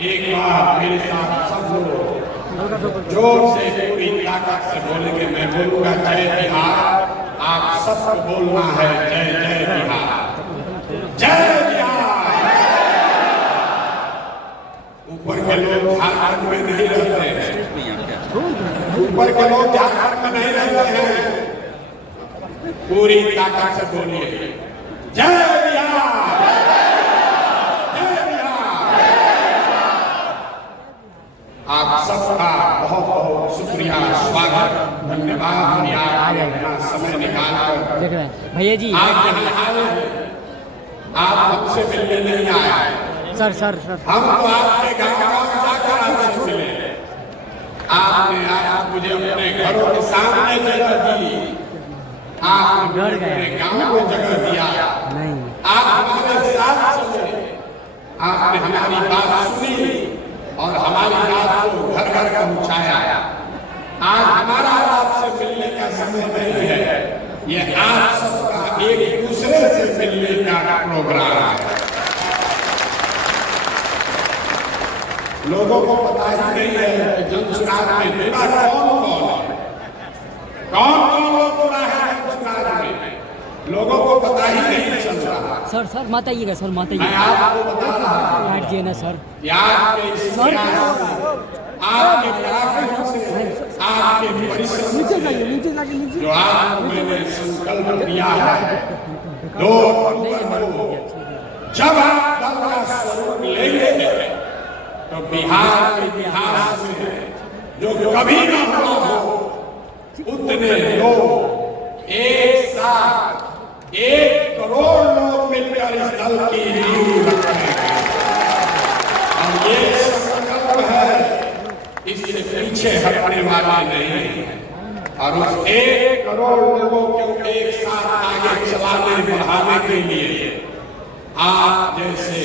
एक बार मेरे साथ सब लोग जोर से पूरी ताकत से बोलेंगे। मैं बोलूंगा जय बिहार, आप सबको बोलना है जय जय बिहार, जय बिहार। ऊपर के लोग झारखंड में नहीं रहते हैं, ऊपर के लोग झारखंड में नहीं रहते हैं। पूरी ताकत से बोलिए जय बिहार, जय बिहार। आप सबका बहुत बहुत शुक्रिया, स्वागत, धन्यवाद। अपना समय निकालकर भैया जी आप यहाँ आए, आप हमसे मिलने नहीं आए। सर सर हम तो आपके गाँव जाकर आपसे मिले। आपने आप मुझे अपने घरों के सामने जगह दी, आपने अपने गाँव में जगह दिया, आप हमारे साथ चले, आपने हमारी बात सुनी और हमारी बात को घर घर पहुंचाया। आज हमारा आपसे मिलने का समय नहीं है, ये आप सबका एक दूसरे से मिलने का प्रोग्राम है। लोगों को पता ही नहीं है कि जनचुनाव में जुड़ा कौन कौन है, कौन लोग जुड़ा है जनचुनाव में, लोगों को पता ही नहीं चल रहा। सर सर मत आइएगा, सर मत मैं आपको बता रहा हूँ, आइए जी ना सर। आपके आपके पराक्रम से, आपके परिश्रम से, जो आप मैंने संकल्प लिया है 2 अक्टूबर को जब आप दल का स्वरूप लेंगे तो बिहार के इतिहास में जो कभी न हुआ हो, उतने लोग एक साथ 1 करोड़ लोग मिलकर इस दल की नींव रखेंगे। और ये संकल्प है, इससे पीछे हटने वाला नहीं है। और उस 1 करोड़ लोगों को एक साथ आगे चलाने बढ़ाने के लिए आप जैसे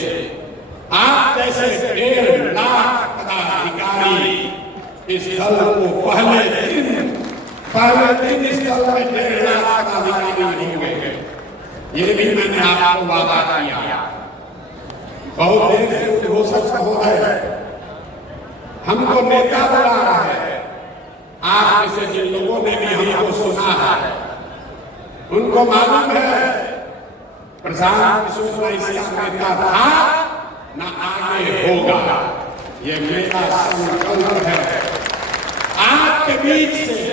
1.5 लाख पदाधिकारी इस दल को पहले दिन इस दल में 1.5 लाख पदाधिकारी होंगे। ये भी मैंने आपको वादा किया। बहुत देर से उद्घोषक हो रहे हैं, हमको नेता बुला रहा है। आप में से जिन लोगों ने भी हमको सुना है, उनको मालूम है प्रशांत किशोर ऐसा नेता था न आगे होगा। ये मेरा संकल्प है। आपके बीच से,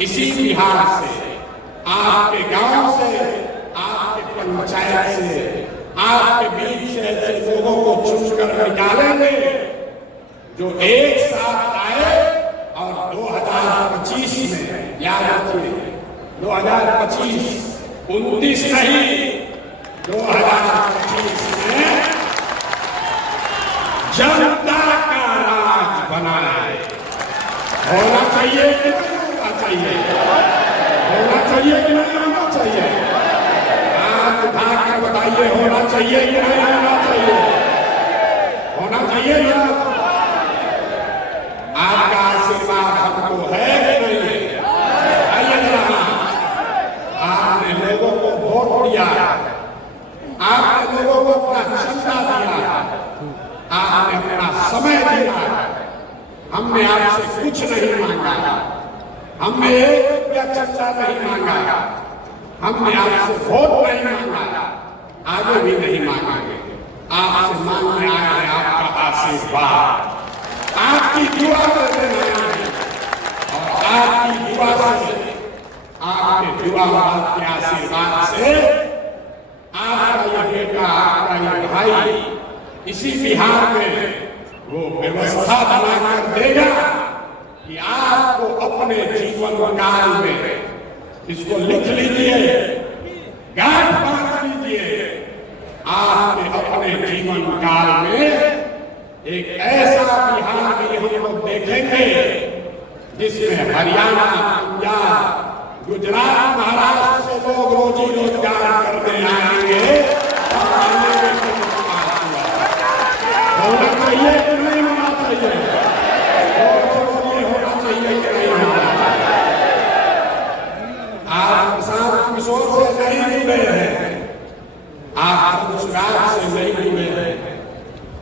इसी बिहार से, आपके गांव से, आपके पंचायत से, आपके बीच से ऐसे लोगों को चुनकर निकालेंगे जो एक साथ आए और 2025 में, याद रखिए 2025, 29 नहीं, 2025 में जनता का राज बनाए। होना चाहिए कि नहीं होना चाहिए? होना चाहिए कि नहीं होना चाहिए? आप उठाकर बताइए, होना चाहिए कि नहीं होना चाहिए? होना चाहिए या? आपका आशीर्वाद हमको है कि नहीं? आइए जरा, आपने लोगों को वोट दिया, आपने लोगों को अपना चंदा दिया, आपने अपना समय दिया। हमने आपसे कुछ नहीं मांगा, हमने 1 रुपया चंदा नहीं मांगा, हमने आपसे वोट नहीं मांगा, आगे भी नहीं मांगेंगे। आपसे मांगने आए हैं आपका आशीर्वाद, आपकी दुआ करने आए हैं। और आपकी दुआ से, आपके दुआ के आशीर्वाद से आपका ये बेटा, आपका ये भाई इसी बिहार में वो व्यवस्था बनाकर देगा कि आपको अपने जीवन काल में, इसको लिख लीजिए, गांठ बांध लीजिए, आपने अपने जीवन काल में एक ऐसा बिहार भी हम लोग देखेंगे जिसमें हरियाणा, पंजाब, गुजरात, महाराष्ट्र से लोग रोजी रोजगार करने आएंगे। होना चाहिए कि नहीं होना चाहिए? होना चाहिए कि नहीं होना चाहिए? आप प्रशांत किशोर से नहीं जुड़े हैं, आप रोजगार से नहीं जुड़े हैं,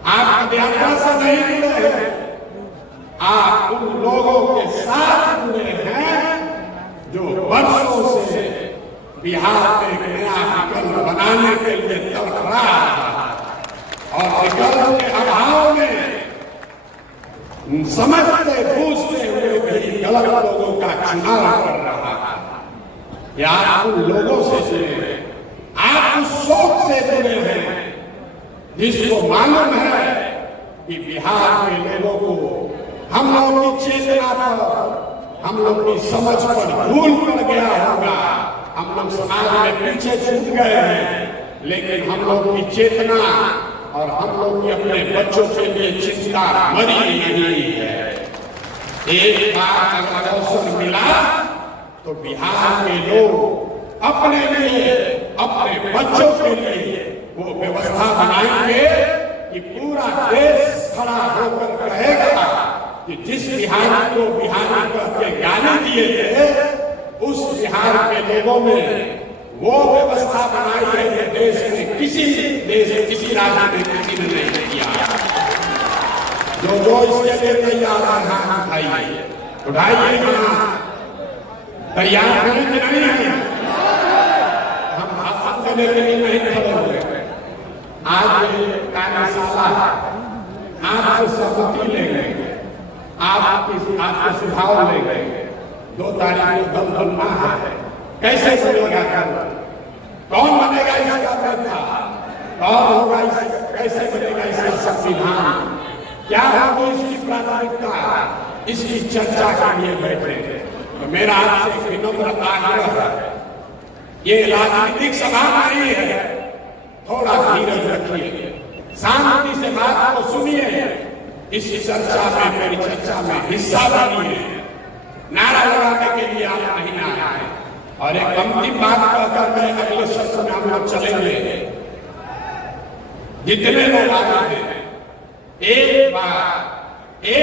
आप अध्यापक यात्रा से नहीं जुड़े हैं, आप उन लोगों के साथ जुड़े हैं जो वर्षों से बिहार में एक नया विकल्प बनाने के लिए तड़प रहा था और विकल्प के अभाव में समझते बूझते हुए भी गलत लोगों का चुनाव कर रहा था। या आप उन लोगों से जुड़े, आप उस सोच से जुड़े हैं जिसको मालूम है कि बिहार के लोगों को हम लोग की चेतना पर, हम लोग की समझ पर धूल पड़ गया होगा, हम लोग समाज में पीछे छूट गए हैं, लेकिन हम लोग की चेतना और हम लोग की अपने बच्चों के लिए चिंता मरी नहीं है। एक बार अगर अवसर मिला तो बिहार के लोग अपने लिए, अपने बच्चों के लिए वो व्यवस्था बनाएंगे कि पूरा देश खड़ा होकर कहेगा कि जिस बिहार को बिहार करके गाली दिए थे, उस बिहार के लोगों में वो व्यवस्था बनाई है कि देश में किसी राज्य में किसी ने नहीं किया। जो इसके लिए तैयार है उठाइए तैयार होने के नहीं है, हम भाषण देने के लिए नहीं खड़े हुए। आज कार्यशाला आपसे सहमति ले गए, आपके सुझाव ले गए। 2 तारीख को दल बनना है, कैसे बनेगा कल, कौन बनेगा इसका नेता, कौन होगा कैसे बनेगा इसका संविधान, क्या होगी इसकी प्राथमिकता, इसकी चर्चा के लिए बैठे। तो मेरा आपसे विनम्र आग्रह है, ये राजनीतिक सभा नहीं है, थोड़ा धीरज रखिए, शांति से बात को सुनिए, इस चर्चा में, मेरी चर्चा में हिस्सा बनिए। नारा लगाने के लिए आप नहीं आए। और एक अंतिम बात कहकर मैं अगले सत्र में हम लोग चलेंगे। जितने लोग आए हैं, एक बार ये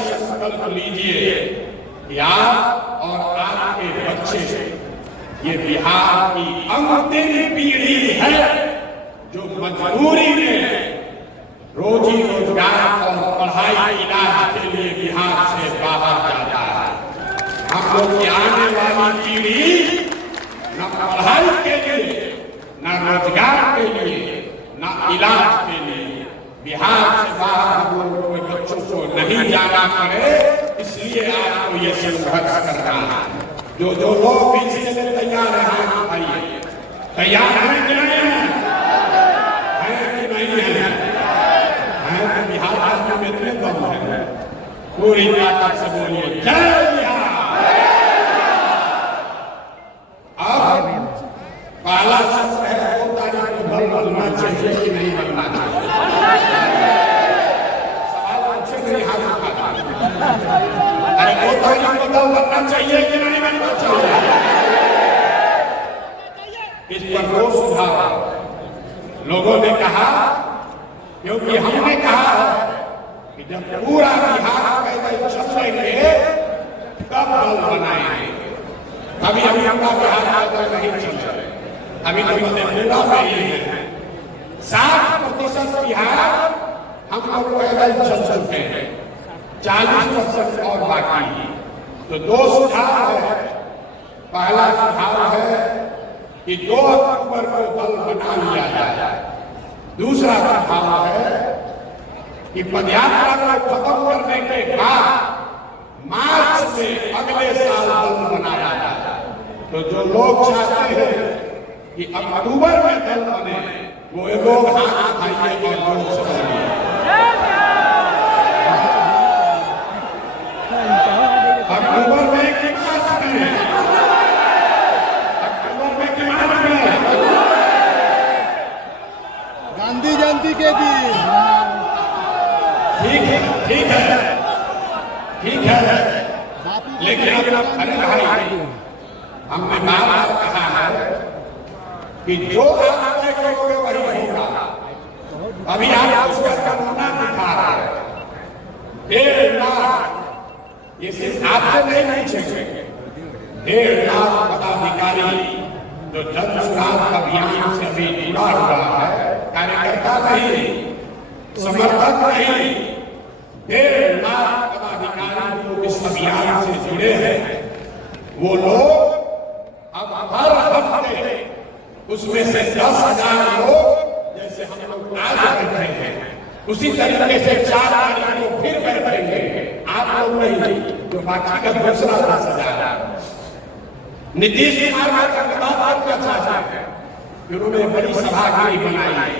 संकल्प लीजिए कि आप और आपके बच्चे, ये बिहार की अंतिम पीढ़ी है जो मजबूरी में रोजी रोजगार और पढ़ाई इलाज के लिए बिहार से बाहर जाता है। हम लोग की आने वाली पीढ़ी न पढ़ाई के लिए, न रोजगार के लिए, न इलाज के लिए बिहार से बाहर हम लोगों के बच्चों को नहीं जाना पड़े, इसलिए आपको ये संघर्ष करना है। जो लोग भी इसके लिए तैयार हैं, आइए। तैयार हैं कि नहीं है? कि नहीं है? बिहार राज्य में इतने दम है, पूरी ताकत से बोलिए जय बिहार। अब पहला सत्र है, 2 तारीख को दल बनना चाहिए कि नहीं बनना चाहिए? सवाल अच्छे नहीं हाथ उठा। अरे 2 तारीख को दल बनना चाहिए कि नहीं बनना चाहिए? इस पर 2 सुझाव लोगों ने कहा, क्योंकि हमने कहा है कि जब पूरा बिहार पैदल चलेंगे तब दल बनाएंगे। अभी हमारा बिहार पैदल नहीं चल रहे, अभी तो मधेपुरा में ही है। 60% बिहार हम लोग पैदल चल चुके हैं, 40% और बाकी है। तो 2 सुझाव है। पहला सुझाव है कि 2 अक्टूबर को दल बना लिया जाए। दूसरा सुझाव है कि पदयात्रा को खत्म करने के बाद मार्च में अगले साल दल बनाया जाए। तो जो लोग चाहते हैं कि अक्टूबर में दल बने, वो लोग हाथ उठाइए और लोग समझिए। अक्टूबर में कि मार्च में? अक्टूबर में कि मार्च में? गांधी जयंती के दिन। ठीक है, ठीक है, ठीक है। लेकिन अरे भाई, हमने बार-बार कहा है कि जो आप तय करोगे वही होगा। अभी आप उसका नमूना दिखा रहा है, 1.5 लाख, ये सिर्फ आपसे नहीं पूछेंगे, 1.5 लाख पदाधिकारी जो जन सुराग अभियान से भी जुड़ा हुआ है, कार्यकर्ता नहीं, समर्थक नहीं, 1.5 लाख पदाधिकारी लोग इस अभियान से जुड़े हैं। वो लोग अब हर हफ्ते उसमें से 10,000 लोग जैसे हम लोग आज बैठे हैं, उसी तरीके से 4 तारीख को फिर बैठेंगे। आप लोग नहीं, जो बाकी का दूसरा 10,000। नीतीश कुमार का धन्यवाद करना चाहते हैं, उन्होंने बड़ी सभा की बनाई।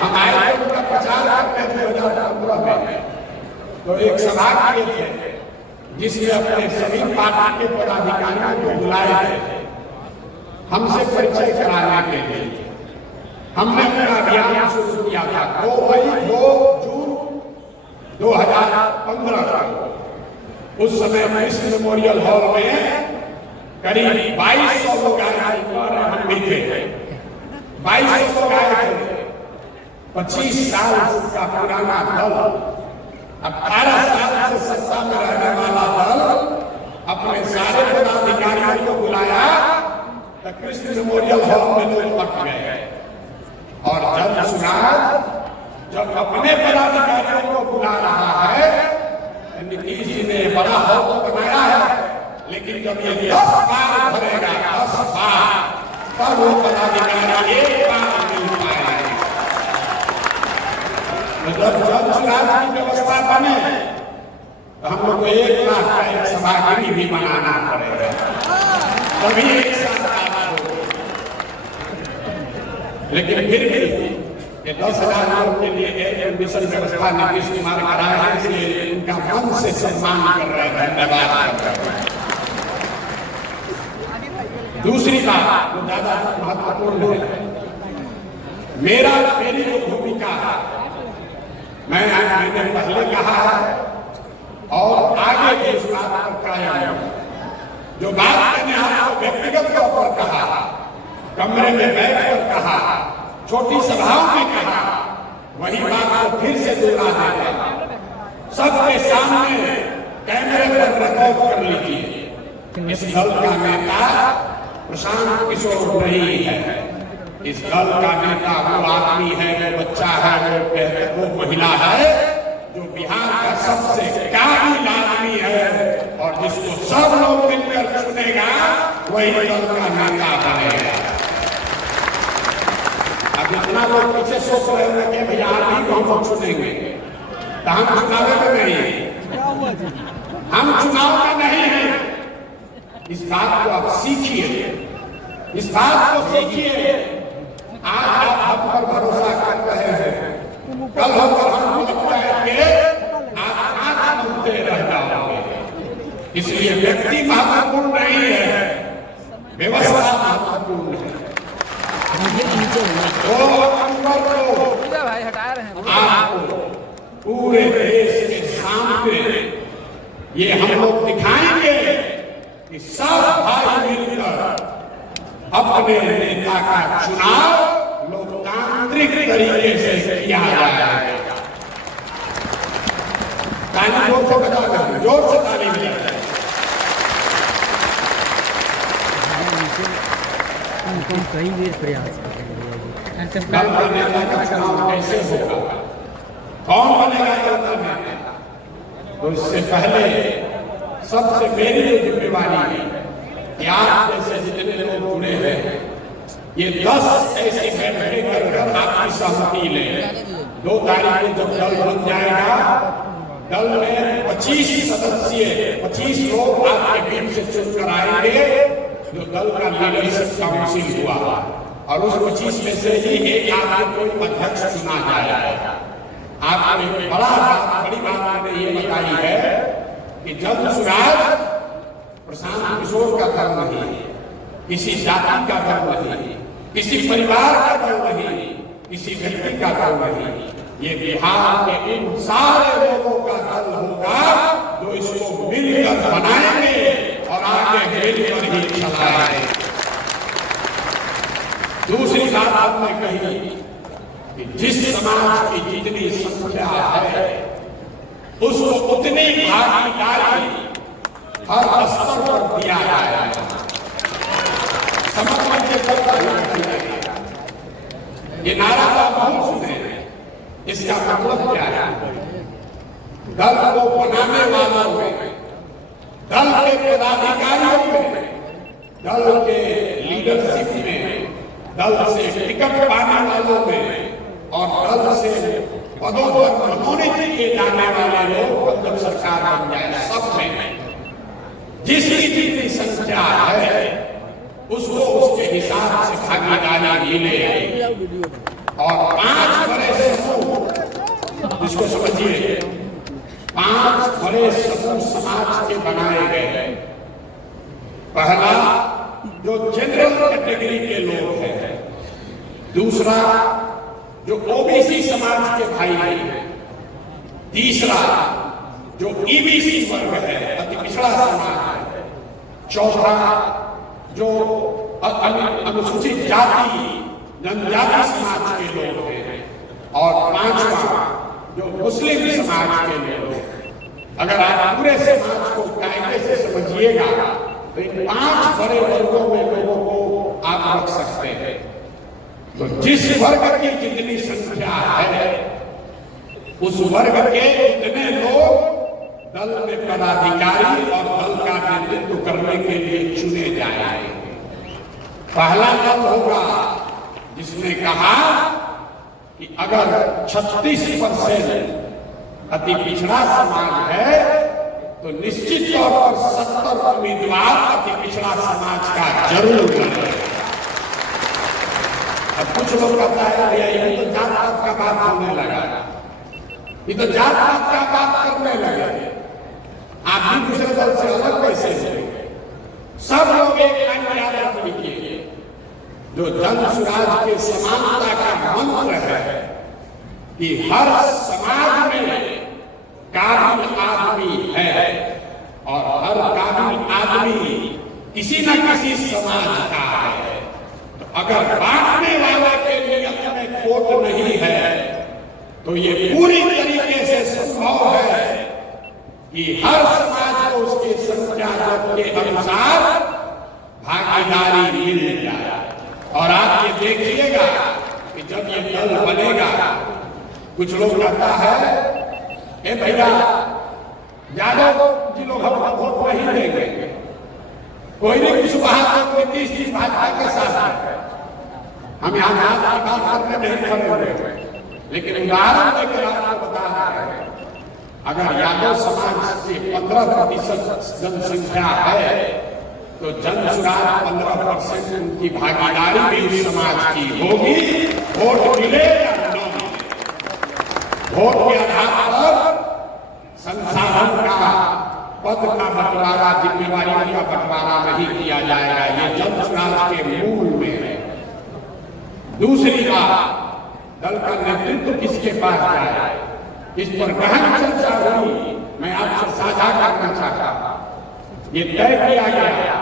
हम आए उनका प्रचार करते थे 2015 में, तो एक सभा किए थे जिसमें अपने सभी पार्टी के पदाधिकारियों को बुलाए थे हमसे परिचय कराने के लिए। हमने अपना अभियान शुरू किया था 2 जून 2015 को। उस समय कृष्ण मेमोरियल हॉल में करीब 2200 लोग आए थे, हम भी थे। 2200 लोग आए थे। 25 साल का पुराना दल, 18 साल से सत्ता में रहने वाला दल अपने सारे पदाधिकारियों को बुलाया तो कृष्ण मेमोरियल हॉल में लोग पट गए। और जब सुना, जब अपने पदाधिकारियों को बुला रहा है, नीतीश जी ने बड़ा हॉल तो बनाया है, लेकिन जब ये 10 बार भरेगा, 10 बार, तब वो पदाधिकारी एक बार मिल पाएंगे। जब चुनाव की व्यवस्था बने तो हम लोग को 1 लाख का एक सभागिरी भी बनाना पड़ेगा, तभी एक साथ बात होगी। लेकिन फिर भी ये 10,000 लोगों के लिए एयर कंडीशन व्यवस्था नीतीश कुमार कराया है, इसलिए उनका मन से सम्मान कर रहे हैं, धन्यवाद कर रहे हैं। दूसरी बात जो ज्यादा महत्वपूर्ण है, मेरी जो भूमिका है, मैंने पहले कहा है और आगे भी इस बात पर कायम हूं। जो बात मैंने आपको व्यक्तिगत तौर पर कहा, कमरे में बैठकर कहा, छोटी सभाओं में कहा, वही बात को फिर से दोहरा देगा। सबके सामने कैमरे पर रिकॉर्ड कर लीजिए। इस दल का नेता प्रशांत किशोर नहीं है। इस दल का नेता वो आदमी है, वो बच्चा है, वो महिला है जो बिहार का सबसे काबिल आदमी है, और जिसको सब लोग मिलकर चुनेगा वही दल का नेता बनेगा। अब इतना लोग पीछे सोच रहे हैं कि भैया आप ही को हम चुनेंगे, तो हम चुनाव में नहीं, हम चुनाव में नहीं है। इस बात को आप सीखिए, इस बात को सीखिए। आज आप हम पर भरोसा कर रहे हैं, कल हम पर हम लगता है कि आप आंख मूंदते रह जाओगे। इसलिए व्यक्ति महत्वपूर्ण नहीं है, व्यवस्था महत्वपूर्ण है। तो आपको पूरे देश के सामने ये हम लोग दिखाएंगे कि सब भाई मिलकर अपने नेता का चुनाव लोकतांत्रिक तरीके से किया जाएगा। ताली जोर से बजा दें, जोर से ताली बजाएं। कई बार प्रयास करेंगे। दल का नेता का चुनाव कैसे होगा, कौन बनेगा दल का नेता, तो इससे पहले सबसे मेरी जिम्मेवारी है कि आप जैसे जितने लोग जुड़े हैं, ये 10 ऐसी बैठकें कर आपकी सहमति लें। 2 तारीख को जब दल बन जाएगा, दल में 25 सदस्य, 25 लोग आपके बीच से चुनकर आएंगे, जो दल का लीडरशिप काउंसिल हुआ, और उस 25 में से ही एक आदमी को अध्यक्ष चुना जाएगा। आपको एक बड़ी बात मैंने ये बताई है कि जब चुनाव प्रशांत किशोर का दल नहीं, किसी जाति का दल नहीं, किसी परिवार का दल नहीं, किसी व्यक्ति का दल नहीं, ये बिहार के इन सारे लोगों का दल होगा जो इसको मिलकर बनाएंगे और आगे मिलकर ही चलाएंगे। दूसरी बात आपने कही कि जिस समाज की जितनी संख्या है उसको उतनी भागीदारी हर स्तर पर दिया जाएगा। समर्पण के साथ ये नारा आप बहुत सुने, इसका मतलब क्या है? दल को बनाने वालों में, दल के पदाधिकारियों में, दल के लीडरशिप में, दल से टिकट पाने वालों में और दल से पदों पर मनोनीत किए जाने वाले लोग जब सरकार बन जाए, सब में जिसकी जितनी संख्या है उसको उसके हिसाब से भागीदारी मिले। और 5 बड़े समूह, इसको समझिए, 5 बड़े समूह समाज के बनाए गए। पहला जो जनरल कैटेगरी के लोग हैं, दूसरा जो ओबीसी समाज के भाई हैं, तीसरा जो ईबीसी वर्ग है, अति पिछड़ा समाज है, चौथा जो अनुसूचित जाति जनजाति समाज के लोग हैं, और 5वां जो मुस्लिम समाज के लोग हैं। अगर आप पूरे समाज को कायदे से समझिएगा तो इन 5 बड़े वर्गों में लोगों को आप रख सकते हैं। तो जिस वर्ग की जितनी संख्या है उस वर्ग के इतने लोग दल में पदाधिकारी और दल का नेतृत्व करने के लिए चुने जाएंगे। पहला दल होगा जिसने कहा कि अगर 36% अति पिछड़ा समाज है तो निश्चित तौर पर 70 उम्मीदवार अति पिछड़ा समाज का जरूर बने। अब कुछ लोग कहता है ये तो जात पात का बात होने लगा, ये तो जात पात का बात करने लगे, आप भी दूसरे दल से अलग कैसे होंगे? सब लोग एक लाइन याद रखिए, जो जन सुराज के समानता का मंत्र है कि हर समाज में काबिल आदमी है और हर काबिल आदमी किसी न किसी समाज का है। तो अगर बांटने वाले के नियत में खोट नहीं है तो ये पूरी तरीके से संभव है कि हर समाज को उसके संख्या के अनुसार भागीदारी मिल जाए। और आप ये देखिएगा कि जब ये दल बनेगा, कुछ लोग कहता है ए भैया यादव जी लोग हम वोट नहीं देंगे, कोई नहीं कुछ बात तो नीतीश जी भाजपा के साथ है, हम यहाँ बात करने नहीं खड़े हुए। लेकिन उदाहरण देकर आपको बता रहा है, अगर यादव समाज से 15% जनसंख्या है तो जन सुराज 15% उनकी भागीदारी भी उस समाज की होगी। वोट मिले या न मिले, वोट के आधार पर संसाधन का, पद का बंटवारा, जिम्मेवारियों का बंटवारा नहीं किया जाएगा। ये जन सुराज के मूल में है। दूसरी बात, दल का नेतृत्व किसके पास जाए, इस पर गहन चर्चा हुई, मैं आपसे साझा करना चाहता हूं। ये तय किया गया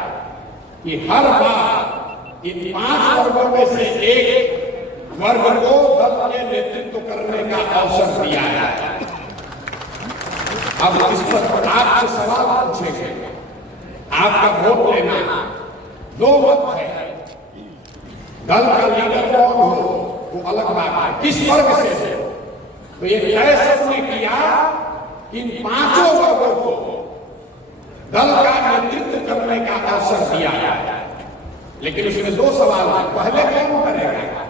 कि हर बार इन 5 वर्गों में से एक वर्ग को दल के नेतृत्व करने का अवसर दिया जाए। अब इस पर आपसे सवाल पूछेंगे, आपका वोट लेना 2 मत है, दल का लीडर कौन हो वो अलग बात है, किस वर्ग से हो। तो ये तय सबने किया इन 5 वर्गों को दल का नेतृत्व करने का अवसर दिया जाए। लेकिन उसमें 2 सवाल है, पहले कौन करेगा?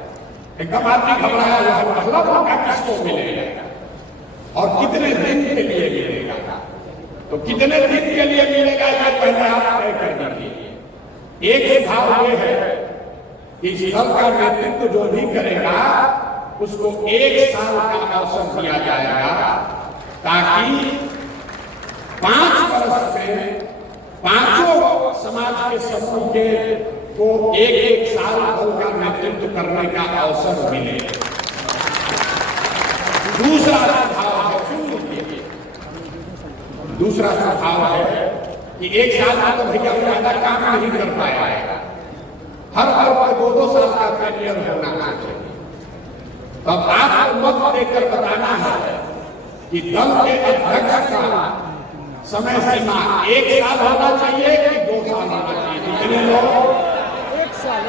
एकदम आदमी घबराया हुआ है, पहला मौका किसको मिलेगा और कितने दिन के लिए मिलेगा? तो कितने दिन के लिए मिलेगा ये पहले आप तय कर दीजिए। एक भाव ये है कि इस दल का नेतृत्व जो भी करेगा उसको 1 साल का अवसर दिया जाएगा, ताकि 5 वर्ष में 5 समाज के समूह के को 1-1 साल दल का नेतृत्व करने का अवसर मिले। दूसरा सुझाव है, दूसरा सुझाव है कि 1 साल में तो भैया ज्यादा काम नहीं कर पाएगा, हर वर्ग पर 2-2 साल का कैरियर होना चाहिए। तब आपको मत देकर बताना है कि दल के अध्यक्ष का समय सीमा 1 साल होना चाहिए कि 2 साल होना चाहिए। कितने लोग? 1 साल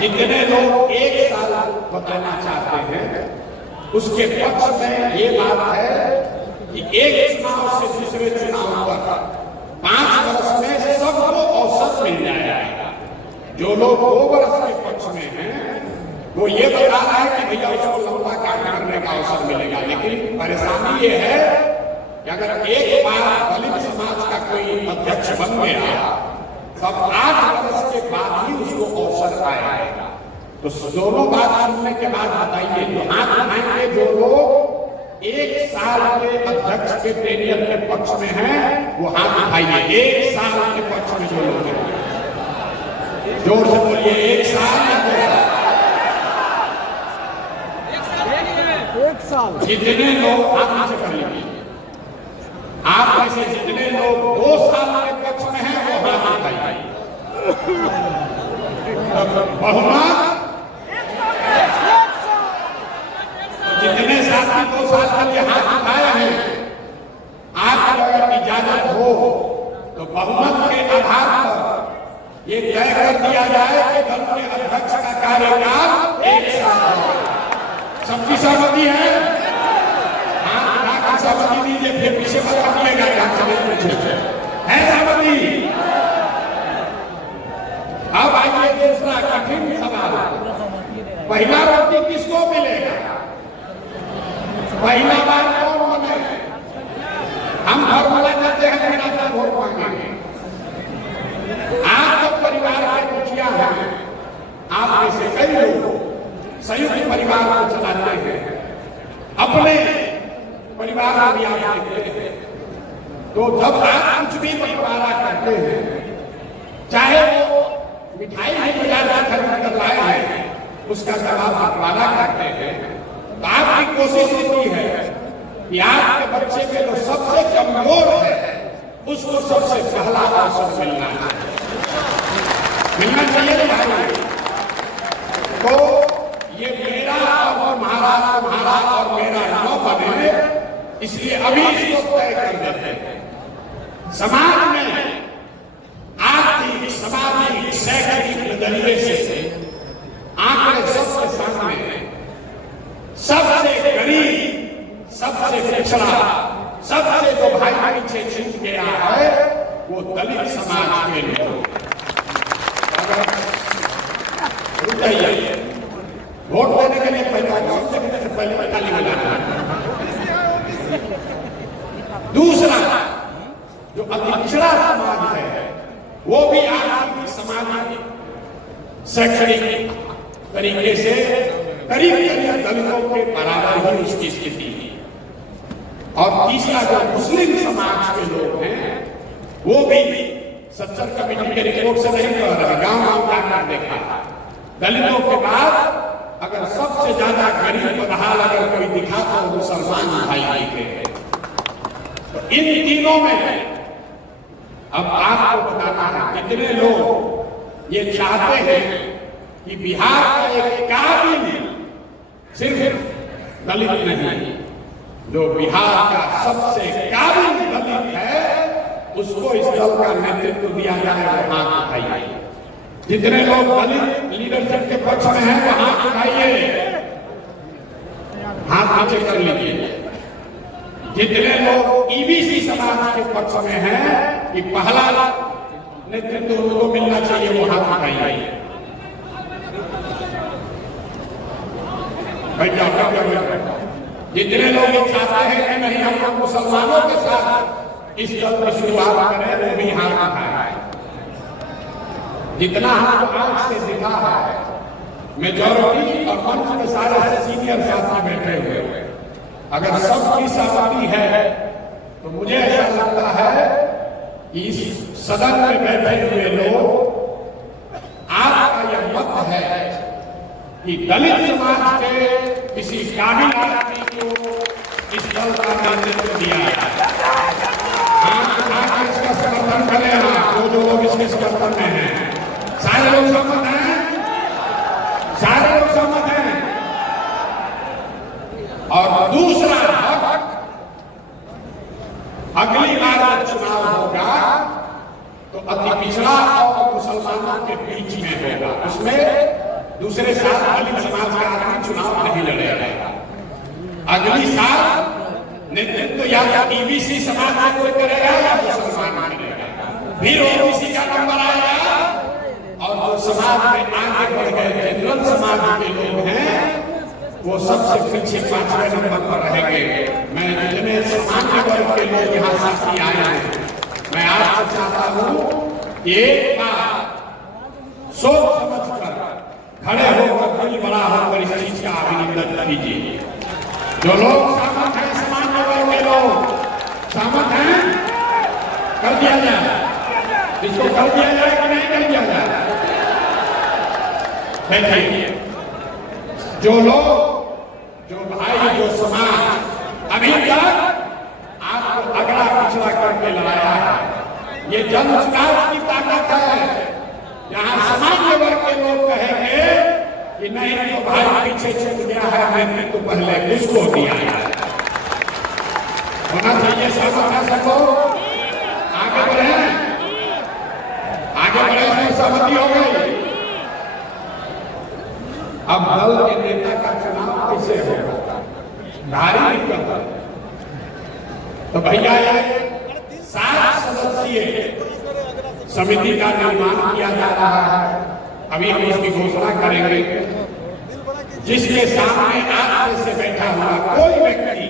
जितने लोग एक साल बताना चाहते हैं उसके पक्ष में ये बात है कि एक चुनाव से दूसरे चुनाव तक 5 वर्ष में सबको अवसर मिल जाएगा। जो लोग 2 वर्ष के पक्ष में हैं वो ये बता रहा है कि भैया उसको लंबा काम करने का अवसर मिलेगा, लेकिन परेशानी ये है कि अगर एक बार दलित समाज का कोई अध्यक्ष बन गया तब 8 वर्ष के बाद ही उसको अवसर आएगा। तो दोनों बात सुनने के बाद बताइए, तो हाथ उठाएंगे जो लोग 1 साल के अध्यक्ष के टेनियर के पक्ष में हैं वो हाथ उठाइए। 1 साल के पक्ष में जो लोग हैं, जोर से बोलिए 1 साल या 2 साल? 1 साल। जितने लोग हाथ नीचे कर लीजिए, आप में से जितने लोग 2 साल के पक्ष में हैं वो हाथ उठाइए। बहुमत जितने साथी 2 साल के लिए हाथ उठाए हैं, आपको अगर इजाजत हो तो बहुमत के आधार पर ये तय कर दिया जाए कि दल के अध्यक्ष का कार्यकाल 1 साल। सबकी सहमति है? हाँ, सहमति दीजिए, फिर पीछे मत हटिएगा। है सहमति? अब आइए दूसरा कठिन सवाल, पहला रोटी किसको मिलेगा? पहला बार कौन बने? हम फॉर्मूला करते हैं, मेरा दल वोट मांगेंगे। आप जो परिवार के मुखिया हैं, आप में से कई लोग संयुक्त परिवार को चलाते हैं, अपने परिवार में भी आप देखते हैं, तो जब आप कुछ भी बंटवारा करते हैं, चाहे वो मिठाई भी बाजार से खरीद कर लाए हैं, उसका जब आप बंटवारा करते हैं तो आपकी कोशिश होती है कि आपके बच्चे में जो सबसे कमजोर है उसको सबसे पहला अवसर मिलना चाहिए भाई। तो ये मेरा और तुम्हारा और मेरा न बने, इसलिए अभी इसको तय कर देते हैं। समाज में आर्थिक, सामाजिक, शैक्षणिक नजरिए से आंकड़े सबके सामने सबसे गरीब, सबसे पिछड़ा, सबसे जो भाई पीछे छूट गया है वो दलित समाज के लोग। वोट देने के लिए पहले ताली बजाना। दूसरा, जो अति पिछड़ा समाज है वो भी आर्थिक, सामाजिक, शैक्षणिक तरीके से करीब दलितों के बराबर ही उसकी स्थिति है। और तीसरा, जो मुस्लिम समाज के लोग हैं वो भी सच्चर कमेटी के रिपोर्ट से नहीं कह रहे, गांव गांव जाकर देखा, दलितों के बाद अगर सबसे ज्यादा गरीब बदहाल अगर कोई दिखा तो मुसलमान भाई के। तो इन तीनों में अब आपको बताना है कितने लोग ये चाहते हैं कि बिहार का एक काबिल सिर्फ दलित नहीं, जो बिहार का सबसे काबिल दलित है उसको इस दल का नेतृत्व दिया जाए, वो हाथ उठाइए। जितने लोग दलित लीडरशिप के पक्ष में हैं वो हाथ उठाइए, हाथ नीचे कर लीजिए। जितने लोग ईबीसी समाज के पक्ष में हैं कि पहला नेतृत्व उनको मिलना चाहिए वो हाथ उठाइए। जितने लोग ये चाहते हैं कि नहीं हम लोग मुसलमानों के साथ इस दल की शुरुआत करें वो भी हाथ उठाए। जितना हमको आंख से दिखा है, मेजॉरिटी और मंच के सारे सीनियर साथी बैठे हुए, अगर सबकी सहमति है तो मुझे ऐसा लगता है कि इस सदन में बैठे हुए लोग, आपका यह मत है कि दलित समाज के किसी काबिल आदमी को इस दल का नेतृत्व दिया जाए। इसका समर्थन करें। जो लोग इसके समर्थन में हैं, सारे लोग सहमत हैं, सारे लोग सहमत हैं। और दूसरा हक, अगली बार जब चुनाव होगा तो अति पिछड़ा और मुसलमानों के बीच में होगा। उसमें दलित समाज का आदमी चुनाव नहीं लड़ेगा। अगली साल नेतृत्व या ईबीसी समाज से कोई करेगा या मुसलमान करेगा, फिर ओबीसी का नंबर आएगा और जो समाज में आगे बढ़ गए जनरल समाज के लोग हैं वो सबसे पीछे 5वें नंबर पर रहेंगे। मैं जितने सामान्य वर्ग के लोग यहाँ साथी आए हैं, मैं आपसे चाहता हूँ कि एक बार सोच समझ कर खड़े होकर दिल बड़ा होकर इस चीज का अभिनंदन कीजिए। जो लोग सहमत हैं, सामान्य वर्ग के लोग सहमत हैं, कर दिया जाए। इसको कर दिया जाए कि नहीं कर दिया जाए? देखिए, जो लोग, जो भाई, जो समाज अभी तक आपको अगला पिछड़ा करके लड़ाया है, ये जन समाज की ताकत है। यहाँ सामान्य वर्ग के लोग कहेंगे कि नहीं तो भाई पीछे छूट गया है, मैंने तो पहले उसको दिया है। होना चाहिए सहमत है सबको। आगे बढ़े, आगे बढ़े, इसमें सहमति हो गई। अब दल के नेता का चुनाव कैसे होगा? भारी दिक्कत है। तो भैया ये 7 सदस्यीय समिति का निर्माण किया जा रहा है। अभी हम इसकी घोषणा करेंगे। जिसके सामने आप से बैठा हुआ कोई व्यक्ति,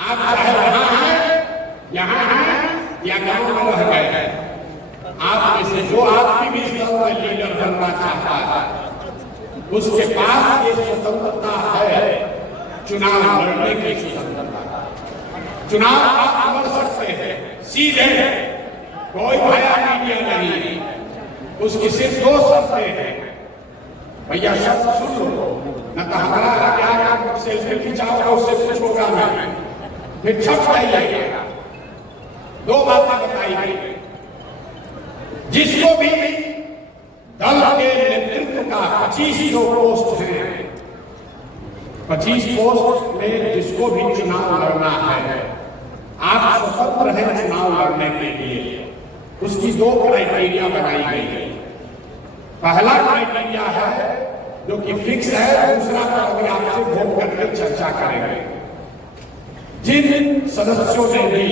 आप चाहे वहां है, यहाँ है या गांव में रह गए, आप में से जो आपकी भी दल में लीडर बनना चाहता है, उसके पास ये स्वतंत्रता है, चुनाव लड़ने की स्वतंत्रता। चुनाव आप लड़ सकते हैं सीधे, कोई भया मीडिया नहीं। उसकी सिर्फ 2 शर्तें हैं। भैया शब्द सुन लो, न तो हमारा क्या सेल्फी खिंचाओ, उससे कुछ होगा नहीं, फिर छप जाइएगा। 2 बातें बताई गई। जिसको भी दल के नेतृत्व का 25 पोस्ट है, 25 पोस्ट में जिसको भी चुनाव लड़ना है, आप स्वतंत्र हैं चुनाव लड़ने के लिए। उसकी 2 क्राइटेरिया बनाई गई है। पहला क्राइटेरिया है जो कि फिक्स है, दूसरा पर अभी आपसे वोट करके चर्चा करेंगे। जिन सदस्यों ने भी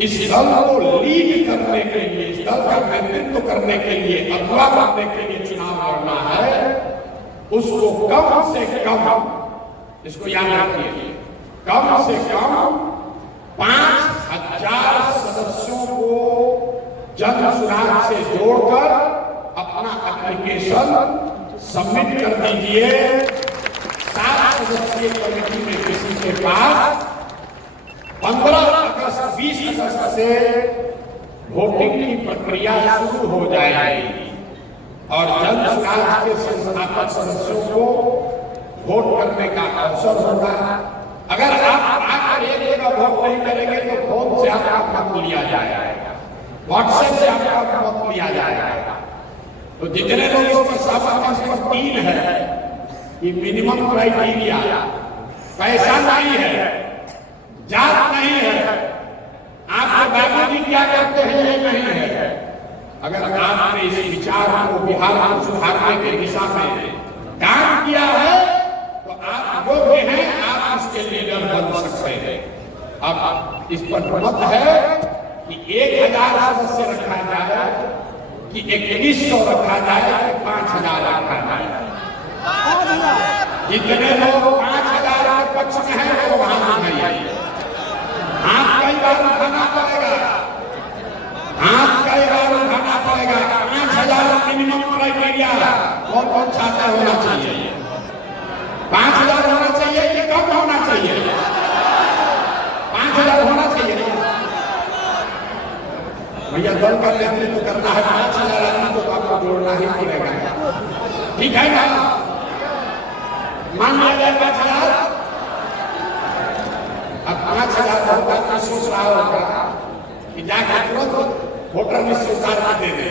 इस दल को लीड करने के लिए, इस दल का नेतृत्व करने के लिए, अगुवा करने के लिए चुनाव लड़ना है, उसको कम से कम, इसको याद रखिए, कम से कम 5000 सदस्यों को जन सुराग से जोड़कर अपना एप्लीकेशन सबमिट कर दीजिए। 7 सदस्यीय कमेटी में किसी के पास 15 अगस्त 20 अगस्त से वोटिंग की प्रक्रिया शुरू हो जाएगी और जन सुराग के संस्थापक सदस्यों को वोट करने का अवसर होगा। अगर आप आकर एक जगह वोट नहीं करेंगे तो फोन से आपका मत लिया जाएगा, व्हाट्सएप से आपका मत लिया जाएगा। तो जितने लोग इसमें सहमत हैं, इसमें 3 है कि मिनिमम क्राइटेरिया, पैसा नहीं है, जात नहीं है, आपके बाबूजी क्या करते हैं ये नहीं है। अगर आपने इस विचार को बिहार को सुधारने की दिशा में काम किया है तो आप योग्य हैं, आप इसके लीडर बन सकते हैं। अब इस पर मत है कि 1000 सदस्य रखा जाए कि 2100 रखा जाए कि 5000 रखा जाए। जितने लोग 5000 के पक्ष में हैं वो वहां दिखाइए। हाथ कई बार उठाना पड़ेगा, हाथ कई बार उठाना पड़ेगा। 5000 मिनिमम क्राइटेरिया कौन चाहता होना चाहिए? 5000 होना चाहिए कि कम होना चाहिए? 5000 होना चाहिए। भैया दल का नेतृत्व करना है, 5000 आदमी तो आपको जोड़ना ही पड़ेगा। ठीक है ना? मान लिया जाए 5000। अब 5000 होगा तो सोच रहा होगा कि जाकर तुरंत वोटर में स्वीकार कर दे।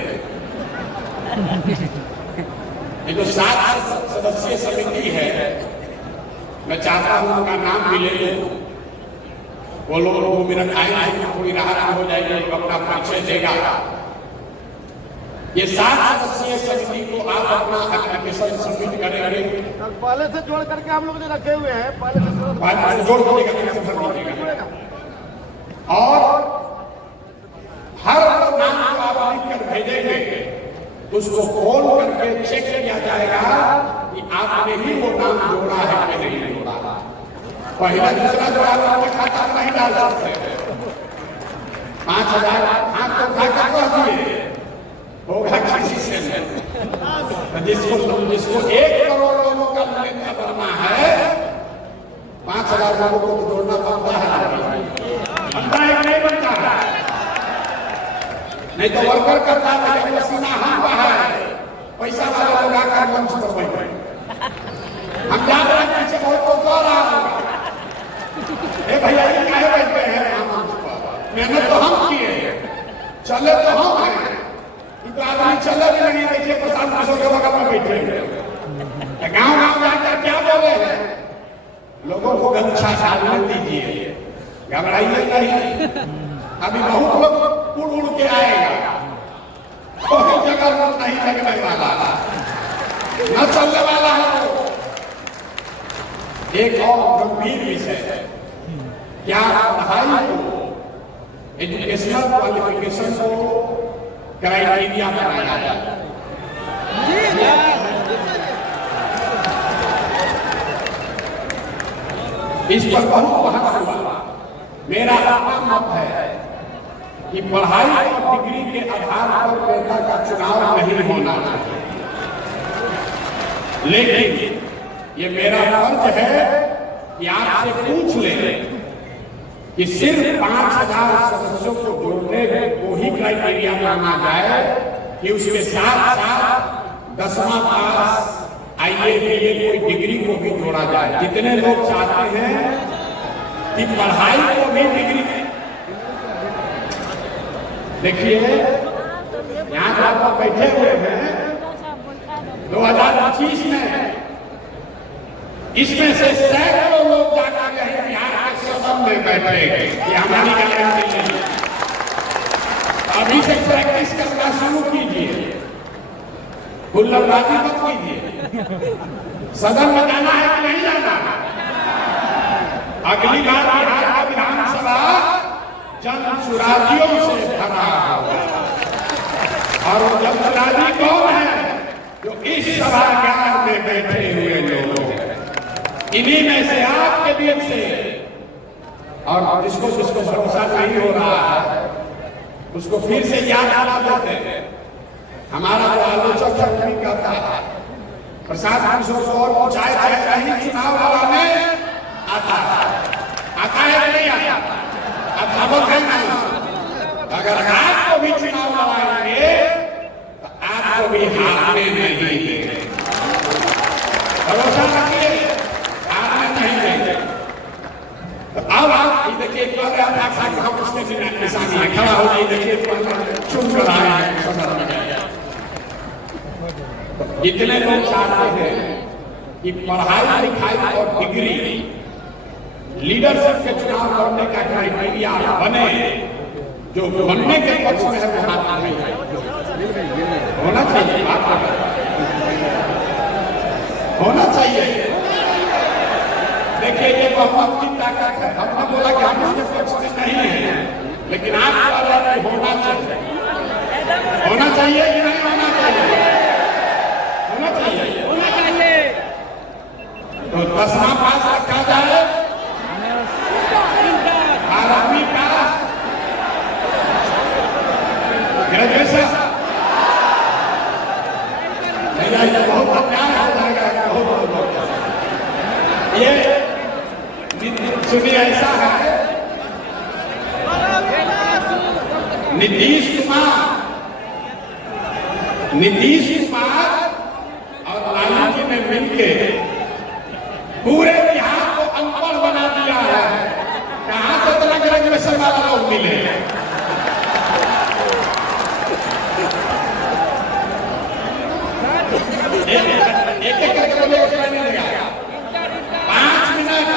ये जो 7 सदस्यीय समिति है, मैं चाहता हूं उनका नाम भी ले लूं। वो लोग मेरा टाइम है, कोई राहत हो जाएगी, अपना परिचय देगा। ये 7 सदस्यीय समिति को आप अपना एप्लीकेशन सबमिट करेंगे। पहले से जोड़ करके हम लोग जो रखे हुए हैं पहले से जोड़ दीजिएगा और हर नाम को आप लिख कर भेजेंगे, उसको खोल करके चेक किया जाएगा कि आपने ही वो नाम जोड़ा है कि नहीं जोड़ा। पहला दूसरा जोड़ा आपने खाता नहीं डाल सकते। 5,000 हाथ तो खाता कर दिए होगा किसी से जिसको 1 करोड़ लोगों का लेना बनना है, 5,000 लोगों को तो जोड़ना पड़ता है। बनता है कि नहीं बनता है? नहीं तो वर्कर करता है, पसीना हम है, पैसा वाला लोग आकर मंच पर बैठे। हम जान रहे हैं पीछे बहुत तो कर रहा होगा, ए भैया ये काहे बैठे हैं मंच पर? मेहनत तो हम किए, चले तो हम हैं, इनको आदमी चले भी नहीं। देखिए प्रसाद किशोर के बगल में बैठे हैं, गाँव गाँव जाकर क्या बोले हैं? लोगों को गमछा डालने दीजिए, घबराइए नहीं। अभी बहुत लोग उड़ उड़ के आएगा, कोई जगह नहीं लगने वाला, न चलने वाला है। एक और गंभीर विषय है, क्या पढ़ाई को, एजुकेशनल क्वालिफिकेशन को क्राइटेरिया बनाया जाए। इस पर बहुत बहस हुआ। मेरा अपना मत है कि पढ़ाई और डिग्री के आधार पर नेता का चुनाव नहीं होना चाहिए, लेकिन ये मेरा फर्ज है कि आपसे पूछ ले कि सिर्फ 5,000 सदस्यों को जोड़ने को ही क्राइटेरिया माना जाए कि उसके साथ साथ 10वां पास आईए बीए कोई डिग्री को भी जोड़ा जाए। जितने लोग चाहते हैं कि पढ़ाई को भी डिग्री, देखिए यहाँ पर आप बैठे हुए हैं 2025 में, इसमें से सैकड़ों लोग जाकर कहीं बिहार के सदन में बैठे कि हमारी गारंटी नहीं। अभी से प्रैक्टिस करना शुरू कीजिए, हुल्लड़बाजी मत कीजिए। सदन में जाना है कि नहीं जाना? अगली बार बिहार का विधानसभा जन सुराजियों से भरा होगा, और वो जन सुराजी कौन है? जो इस सभागार में बैठे हुए लोग हैं। इन्हीं में से आपके बीच से, और जिसको भरोसा नहीं हो रहा है उसको फिर से याद दिला देते हैं। हमारा जो आलोचक नहीं करता है, प्रसाद किशोर को और चाहे कहीं चुनाव लड़ाने आता है कि नहीं आता? अब खबर है नहीं, अगर आपको भी चुनाव लड़ाएंगे तो आपको भी हारने नहीं देंगे। भरोसा रखिए, हारने नहीं देंगे। तो अब आप देखिए हम उसके निशानी है, खड़ा हो जाइए, देखिए चुन कर आए हैं। जितने लोग चाहते हैं कि पढ़ाई लिखाई और डिग्री लीडरशिप के चुनाव लड़ने का क्राइटेरिया बने, जो बनने के पक्ष में है वो हाथ नहीं है, होना चाहिए, बात होना चाहिए। देखिए ये बहुमत की ताकत है। हमने बोला कि हम इसके पक्ष में नहीं है, लेकिन आप होना चाहिए, होना चाहिए कि नहीं होना चाहिए? होना चाहिए, होना चाहिए। तो 10वां पास रखा जाए, 12वीं पास, ग्रेजुएशन। बहुत अन्याय हो जाएगा, बहुत ये सुनिए, ऐसा है नीतीश कुमार और लालू जी ने मिलके पूरे बिहार को अनपढ़ बना दिया है। कहां से इतना ग्रेजुएशन वाला लोग मिले? एक करके बोले उसमें नहीं लगा 5 मिनट।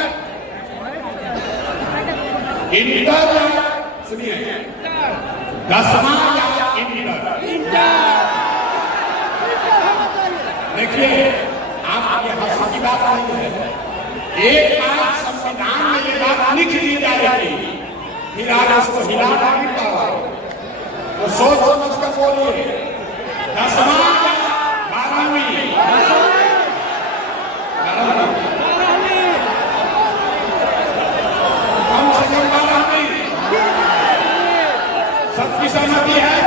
इंटर सुनिए, 10वां या इंटर देखिए आप ये हंसी की बात नहीं है, एक बार संविधान में ये बात लिख दी जाएगी फिर आप उसको हिला नहीं पाओगे। तो सोच समझ कर बोलिए, 10वां या 12वीं? कम से कम 12वीं। सबकी सहमति है?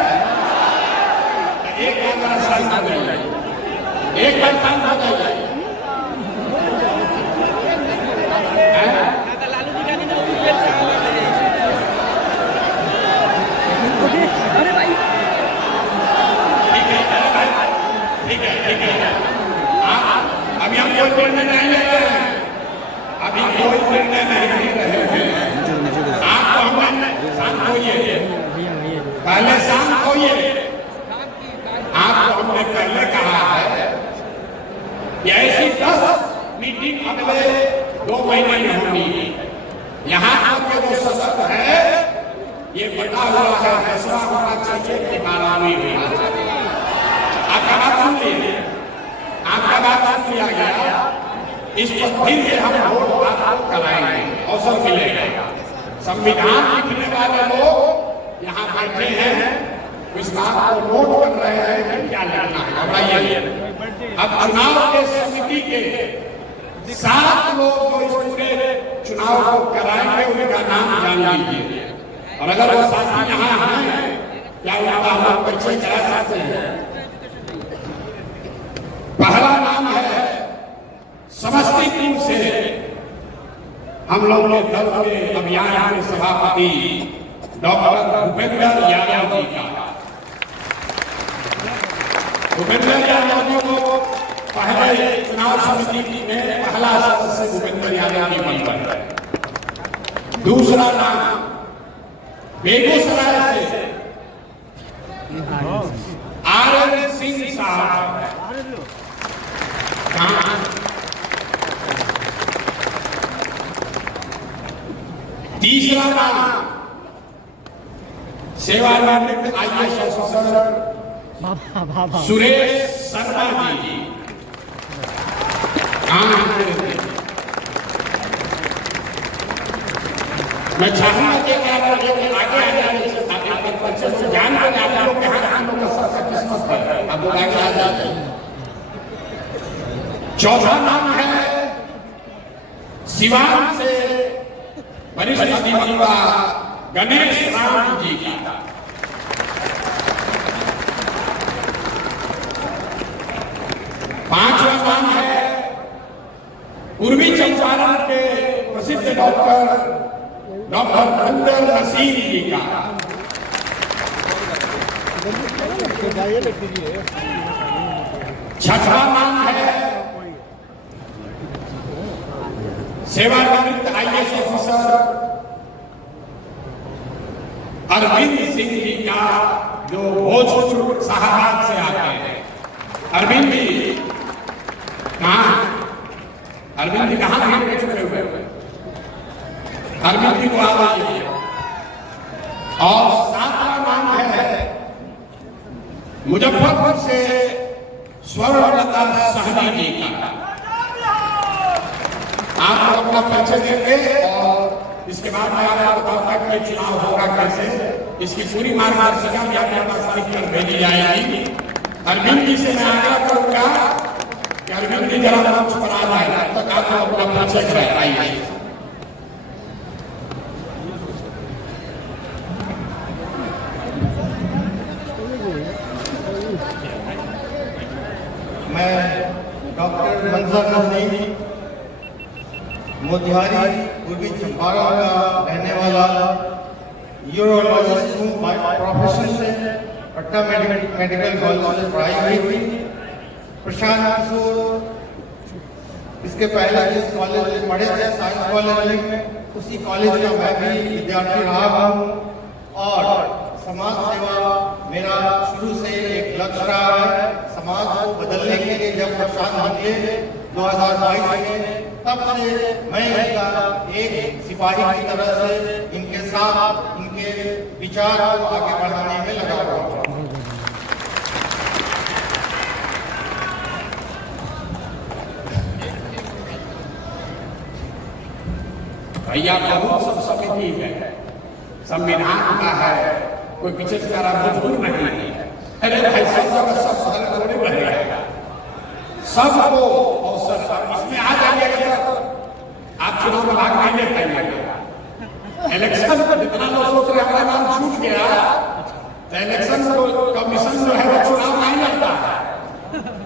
एक बार शांत हो जाइए, एक बार शांत हो जाइए। अरे भाई ठीक है। अभी हम कोई निर्णय नहीं ले रहे हैं, अभी कोई निर्णय नहीं ले रहे हैं। आपको हमने शांत होइए, पहले शांत होइए। आपको हमने पहले कहा है कि ऐसी 10 मीटिंग अगले 2 महीने में होनी। यहाँ आपके जो सशक्त है ये बता हुआ है, फैसला होना चाहिए कि 12वीं होना चाहिए। आपका बात सुन लीजिए, आपका बात सुन लिया गया। इस पर फिर से हम वोट आपको कराएंगे, अवसर मिलेगा। संविधान लिखने वाले लोग यहाँ बैठे हैं, इस बात को नोट कर रहे हैं कि क्या लिखना है। घबराइए। अब चुनाव के समिति के 7 लोग जो इस पूरे चुनाव को कराएंगे उनका नाम जान लीजिए। और अगर वो साथी यहाँ हैं, क्या उनका हम परिचय करा सकते हैं? पहला नाम है समस्तीपुर से हम लोग के दल के अभियान के सभापति डॉक्टर भूपेंद्र यादव जी का। भूपेंद्र यादव जी को पहले चुनाव समिति में पहला सदस्य भूपेंद्र यादव जी बन गए। दूसरा नाम बेगूसराय से आर सिंह साहब। तीसरा नाम सेवानिवृत्त IAS ऑफिसर सुरेश शर्मा जी। मैं चाहूंगा कि आगे आ जाए, जान कर आप लोग के हाथ लोग का सबसे किस्मत है, आप लोग आगे आ जाते हैं। चौथा नाम है सिवान से वरिष्ठ अधिवक्ता गणेश राम जी का। पांचवा नाम है पूर्वी चंपारण के प्रसिद्ध डॉक्टर मंदर नसीम जी का। छठवां नाम है सेवानिवृत्त IAS ऑफिसर अरविंद सिंह जी का, जो भोजपुर शाहबाद से आते हैं। अरविंद जी कहाँ? अरविंद जी कहाँ हैं? चुके हुए अरविंद जी को आवाज दीजिए। और 7वां नाम है मुजफ्फरपुर से स्वर्णलता सहनी जी का। आप लोग अपना परिचय देंगे और इसके बाद में आपको बताऊंगा कि चुनाव होगा कैसे। इसकी पूरी मार्गदर्शिका भी आपके पास लिख कर भेजी जाएगी। अरविंद जी से मैं आग्रह करूंगा कि अरविंद जी जरा मंच पर आ जाए, तब तक आप लोग अपना परिचय कराइए। मैं डॉक्टर मंजर नसीम मोतिहारी पूर्वी चंपारण का रहने वाला यूरोलॉजिस्ट हूँ बाय प्रोफेशन से। पटना मेडिकल कॉलेज से पढ़ाई हुई थी। प्रशांत किशोर इसके पहले जिस कॉलेज में पढ़े थे साइंस कॉलेज में, उसी कॉलेज का मैं भी विद्यार्थी रहा हूँ। और समाज सेवा मेरा शुरू से एक लक्ष्य रहा है। समाज को बदलने के लिए जब प्रशांत बने 2022 में, तब से मैं इनका एक सिपाही की तरह से इनके साथ इनके विचार को आगे बढ़ाने में लगा हुआ हूं। भैया बहुत सब समिति है, संविधान का है, कोई पीछे से करा मजबूर नहीं है। अरे भाई सब जगह सब धर्म थोड़ी बढ़ेगा, सबको अवसर इसमें आ जाइएगा तो आप चुनाव में भाग नहीं ले पाइएगा। इलेक्शन पर जितना लोग सोच रहे हमारा नाम छूट गया, तो इलेक्शन कमीशन जो है वो चुनाव नहीं लड़ता है,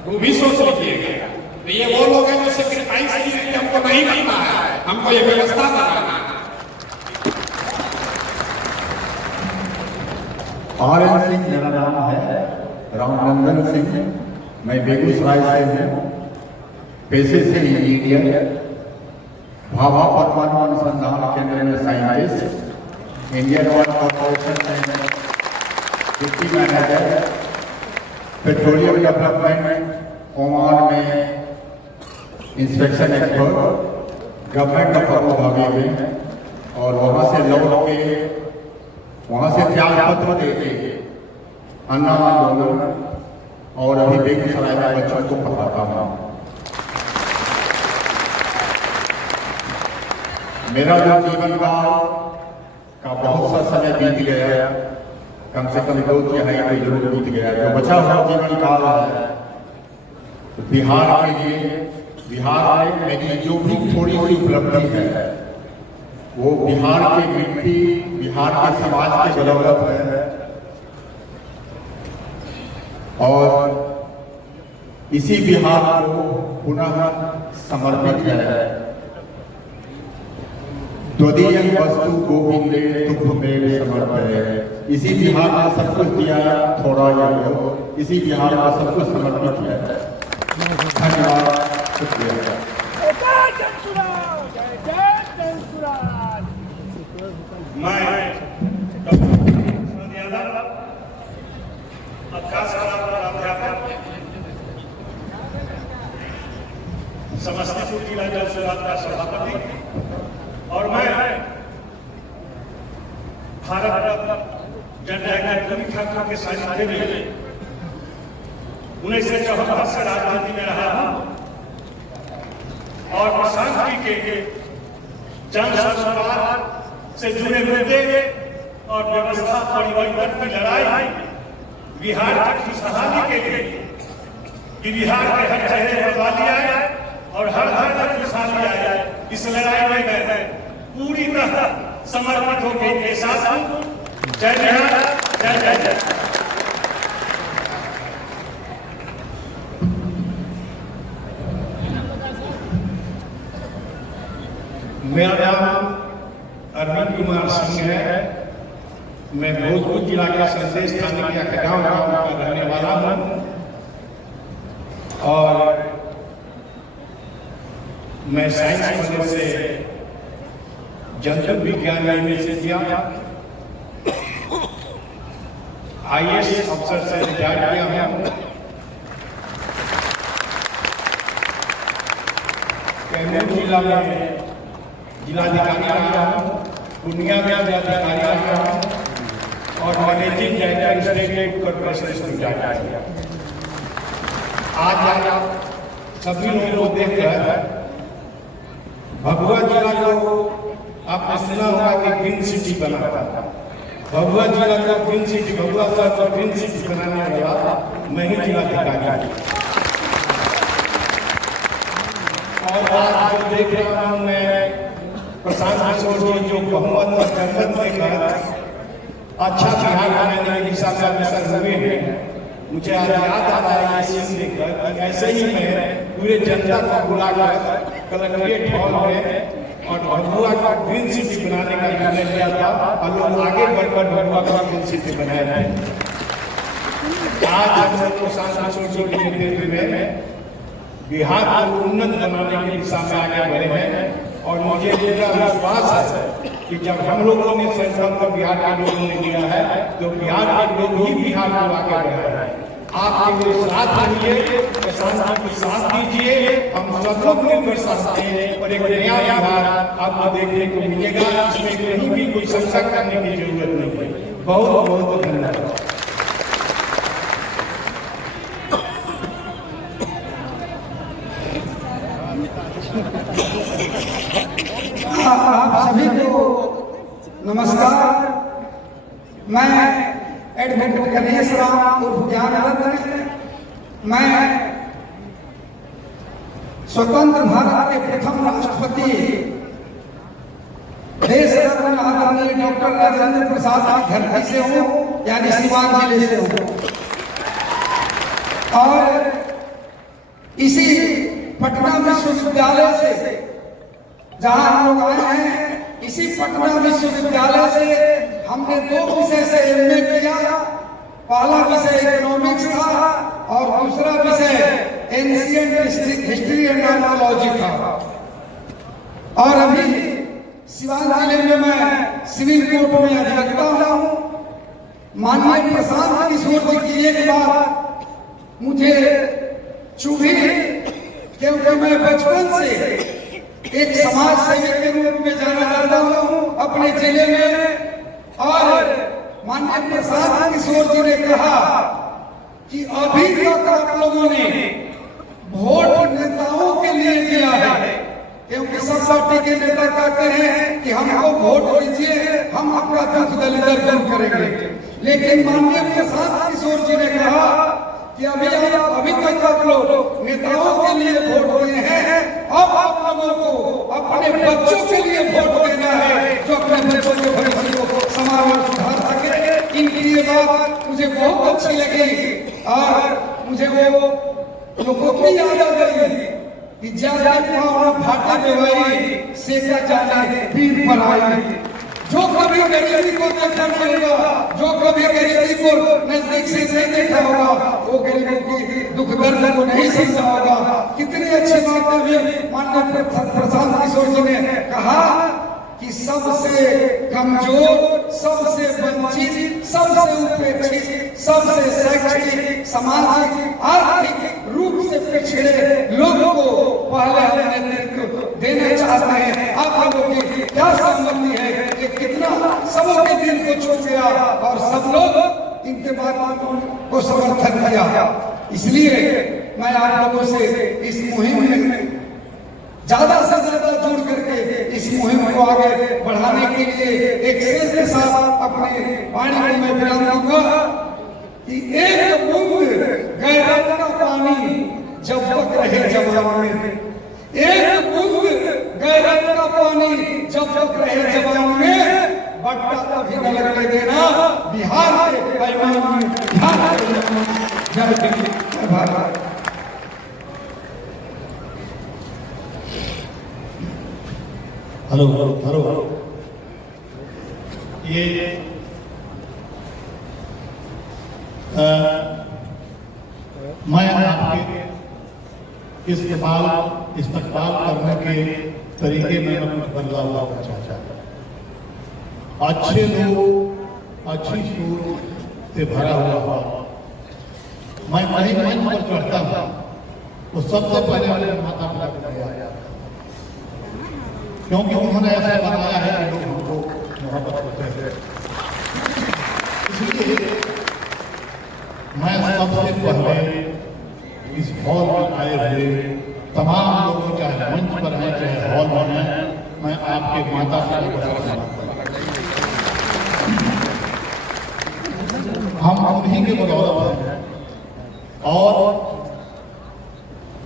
वो भी सोच लीजिएगा। तो ये वो लोग हैं जो सेक्रीफाइस किए कि हमको नहीं करना है, हमको ये व्यवस्था बनाना है। RN सिंह मेरा नाम है, रामनंदन सिंह। मैं बेगूसराय से हूँ, पेशे से इंजीनियर, भाभा परमाणु अनुसंधान केंद्र में साइंटिस्ट, इंडियन ऑयल कॉर्पोरेशन में deputy manager, petroleum development Oman में inspection expert, government of Abu Dhabi में, और वहाँ से लौट के वहाँ से त्याग पत्र दे के अन्ना आंदोलन और अभी बेगूसराय में बच्चों को पढ़ाता हूँ। मेरा जो जीवन काल का बहुत सा समय बीत गया, कम से कम 2 तिहाई तो जरूर बीत गया। जो बचा हुआ जीवन काल है बिहार के लिए, बिहार में मेरी जो भी थोड़ी सी उपलब्धि है वो बिहार की मिट्टी, बिहार के समाज के बदौलत है, और इसी बिहार को पुनः समर्पित है। द्वितीय वस्तु गोविंदे तुभ्यमेव समर्पये। इसी बिहार में सब कुछ दिया, थोड़ा या बहुत, इसी बिहार में सब कुछ समर्पित है। धन्यवाद, शुक्रिया। मैं डॉक्टर यादव, अभ्यास प्राध्यापक, समस्तीपुर जिला जल सुधार का सभापति, और मैं भारत रत्न जननायक रवि ठाकुर के सानिध्य में 1974 से राजनीति में रहा हूं, और प्रशांत के जन संस्कार से जुड़े मुद्दे और व्यवस्था परिवर्तन की लड़ाई बिहार की खुशहाली के लिए, कि बिहार के हर चेहरे पर वाली आए और हर घर तक खुशहाली आए, इस लड़ाई में मैं पूरी तरह समर्पित होकर इनके साथ हूं। जय बिहार, जय जय जय। मेरा नाम अरविंद कुमार सिंह है। मैं भोजपुर जिला के संदेश थाने के अखगांव गांव का रहने वाला हूँ, और मैं साइंस कॉलेज से जंतु विज्ञान में से किया, IAS अफसर से रिटायर किया हूँ। कैमूर जिला में जिलाधिकारी रहा हूँ, पूर्णिया में जिलाधिकारी रहा हूँ, और मैनेजिंग डायरेक्टर स्टेट कॉर्पोरेशन किया। आज आप सभी लोगों को देखकर भभुआ जिला को आपने सुना होगा कि ग्रीन सिटी बना था। भभुआ जिला का ग्रीन सिटी, भभुआ शहर का ग्रीन सिटी बनाने वाला मैं ही जिलाधिकारी। और आज जो देख रहा हूँ मैं प्रशांत किशोर जी जो बहुमत और जनमत देकर अच्छा बिहार बनाने की दिशा में अग्रसर हुए हैं, मुझे आज याद आ रहा है ये सीन देखकर। ऐसे ही मैं पूरे जनता को बुलाकर कलेक्ट्रेट हॉल में और भभुआ का ग्रीन सिटी बनाने का निर्णय लिया था, और लोग आगे बढ़कर भभुआ का ग्रीन सिटी बनाए थे। आज हम लोग प्रशांत किशोर जी के नेतृत्व में बिहार को उन्नत बनाने की दिशा में आगे बढ़े हैं, और मुझे पूरा विश्वास है कि जब हम लोगों ने संकल्प बिहार के लोगों ने लिया है, तो बिहार के लोग ही बिहार को आगे बढ़ाए। आप मेरे साथ रहिए, किसानों के साथ दीजिए, हम सब लोग मिलकर साथ दें, और एक नया बिहार आपको देखने को मिलेगा। इसमें कहीं भी कोई शंका करने की जरूरत नहीं है। बहुत बहुत धन्यवाद। आप सभी को नमस्कार। मैं एडवोकेट गणेश राम उर्फ ज्ञान रत्न, मैं स्वतंत्र भारत के प्रथम राष्ट्रपति देश रत्न आदरणीय डॉक्टर राजेंद्र प्रसाद की धरती से हूँ, यानी सीवान जिले से हूँ। और इसी पटना विश्वविद्यालय से जहाँ हम लोग आए हैं, इसी पटना विश्वविद्यालय से हमने 2 विषय से एमए किया। पहला विषय इकोनॉमिक्स था और दूसरा विषय एंशिएंट हिस्ट्री एंड आर्कियोलॉजी था। और अभी सिवान जिले में मैं सिविल कोर्ट में अधिवक्ता हूँ। माननीय प्रशांत किशोर जी की एक बात मुझे चुभी, क्योंकि मैं बचपन से एक समाज सेवी के रूप में जाना जाता हूँ अपने जिले में। और माननीय प्रशांत किशोर जी ने कहा कि अभी तक आप लोगों ने वोट नेताओं के लिए दिया है, क्योंकि सब पार्टी के नेता कहते हैं कि हमको वोट दीजिए, हम आपका दुख दलित दूर करेंगे। लेकिन माननीय प्रशांत किशोर जी ने कहा कि अभी तक आप लोग नेताओं के लिए वोट दिए हैं, अब आप लोगों को अपने बच्चों के लिए वोट देना है, जो अपने बच्चों के भविष्य को समाज में सुधार सके। इनकी ये बात मुझे बहुत अच्छी लगी और मुझे वो लोकोक्ति याद आ गई कि ज्यादा भाटा बेवाई से क्या जाने पीर पर आई। जो कभी गरीबी को देखा नहीं होगा, जो कभी गरीबी को नजदीक से नहीं देखा होगा, वो गरीबों की दुख दर्द को नहीं समझा होगा। कितनी अच्छी बातें भी माननीय प्रशांत किशोर जी ने कहा कि सबसे कमजोर, सबसे वंचित, सबसे उपेक्षित, सबसे शैक्षणिक, सामाजिक, आर्थिक रूप से पिछड़े लोगों को पहले अपने नेतृत्व देना चाहते हैं। आप लोगों की क्या सहमति है कि कितना सबों के दिल को छू गया और सब लोग इनके बात को समर्थन किया। इसलिए मैं आप लोगों से इस मुहिम में ज्यादा से ज्यादा जुड़ करके इस मुहिम को आगे बढ़ाने के लिए एक शेर के साथ अपने वाणी को मैं विराम दूंगा कि एक बूंद गैरत का पानी जब तक रहे जवान में, एक बूंद गैरत का पानी जब तक रहे जवान में, बट्टा कभी न लगने देना बिहार के पैमान में। जय हिंद, जय भारत। हेलो हेलो, ये मैं आपके इस्तेमाल करने के तरीके में कुछ बदलाव लाना चाहता हूँ। अच्छे लोग, अच्छी सोच से भरा हुआ मैं कहीं मंच पर चढ़ता हूँ तो सबसे पहले मेरे माता पिता को आया, क्योंकि उन्होंने ऐसा बनाया है कि लोग हमको मोहब्बत करते हैं। इसलिए मैं सबसे पहले इस हॉल में आए हुए तमाम लोगों, चाहे मंच पर हैं चाहे हॉल में हैं, मैं आपके माता पिता को हम उन्हीं के बदौलत हैं। और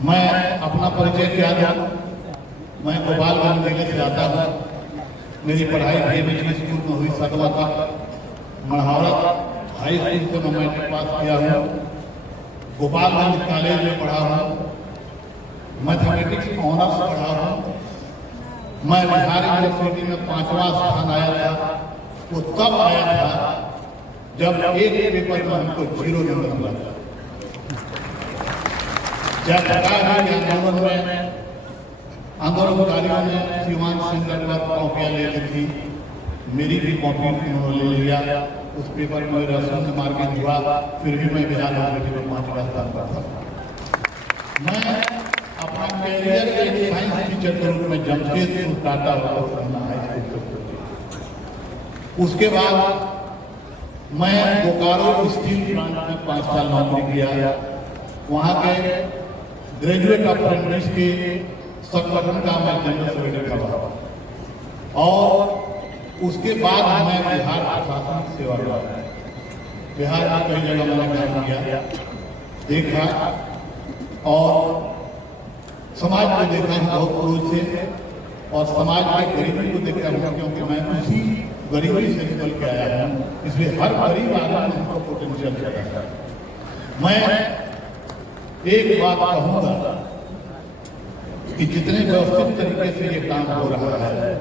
मैं अपना परिचय क्या दूं, मैं गोपालगंज जिले से आता हूँ। मेरी पढ़ाई DMHB स्कूल में हुई 7वां तक। महावरा हाई स्कूल से मैं मैट्रिक पास किया हूँ। गोपालगंज कॉलेज में पढ़ा हूँ, मैथमेटिक्स ऑनर्स पढ़ा हूँ। मैं बिहार यूनिवर्सिटी में 5वां स्थान आया था। वो तब आया था जब एक पेपर में हमको 0 नंबर मिला। जब आंदोलन में आंदोलनकारियों ने सीवान सेंटर पर कॉपियाँ ले ली थी, मेरी भी कॉपी उन्होंने ले लिया। उस पेपर में मेरा शून्य मार्किंग हुआ, फिर भी मैं बिहार यूनिवर्सिटी में 5वां स्थान पर था। मैं अपना कैरियर एक साइंस टीचर के रूप में जमशेदपुर टाटा हाई स्कूल, उसके बाद मैं बोकारो स्टील प्लांट में 5 साल नौकरी किया। वहाँ के ग्रेजुएट अप्रेंटिस के संगठन का मैं जनरल सेक्रेटरी था और उसके बाद मैं बिहार प्रशासनिक सेवा किया। बिहार में कई जगह मैंने काम किया, देखा और समाज को देखा है बहुत क्रोध से, और समाज की गरीबी को देखा हूँ, क्योंकि मैं उसी गरीबी से निकल के आया हूँ। इसलिए हर गरीब आदमी उनको पोटेंशियल है। मैं एक बात कहूँगा कि जितने व्यवस्थित तरीके से ये काम हो रहा है,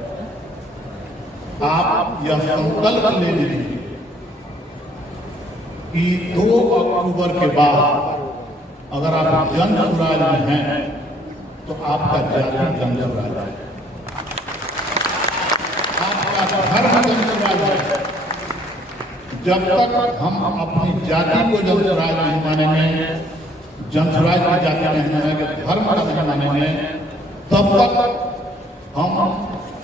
आप यह संकल्प ले लीजिए कि 2 अक्टूबर के बाद अगर आप जन सुराज में हैं तो आपका जाति जन सुराज है, आपका धर्म जन सुराज है। जब तक हम अपनी जाति को जन सुराज नहीं मानेंगे, जन सुराज की जाति नहीं मानेंगे, धर्म का नहीं मानेंगे, तब तक हम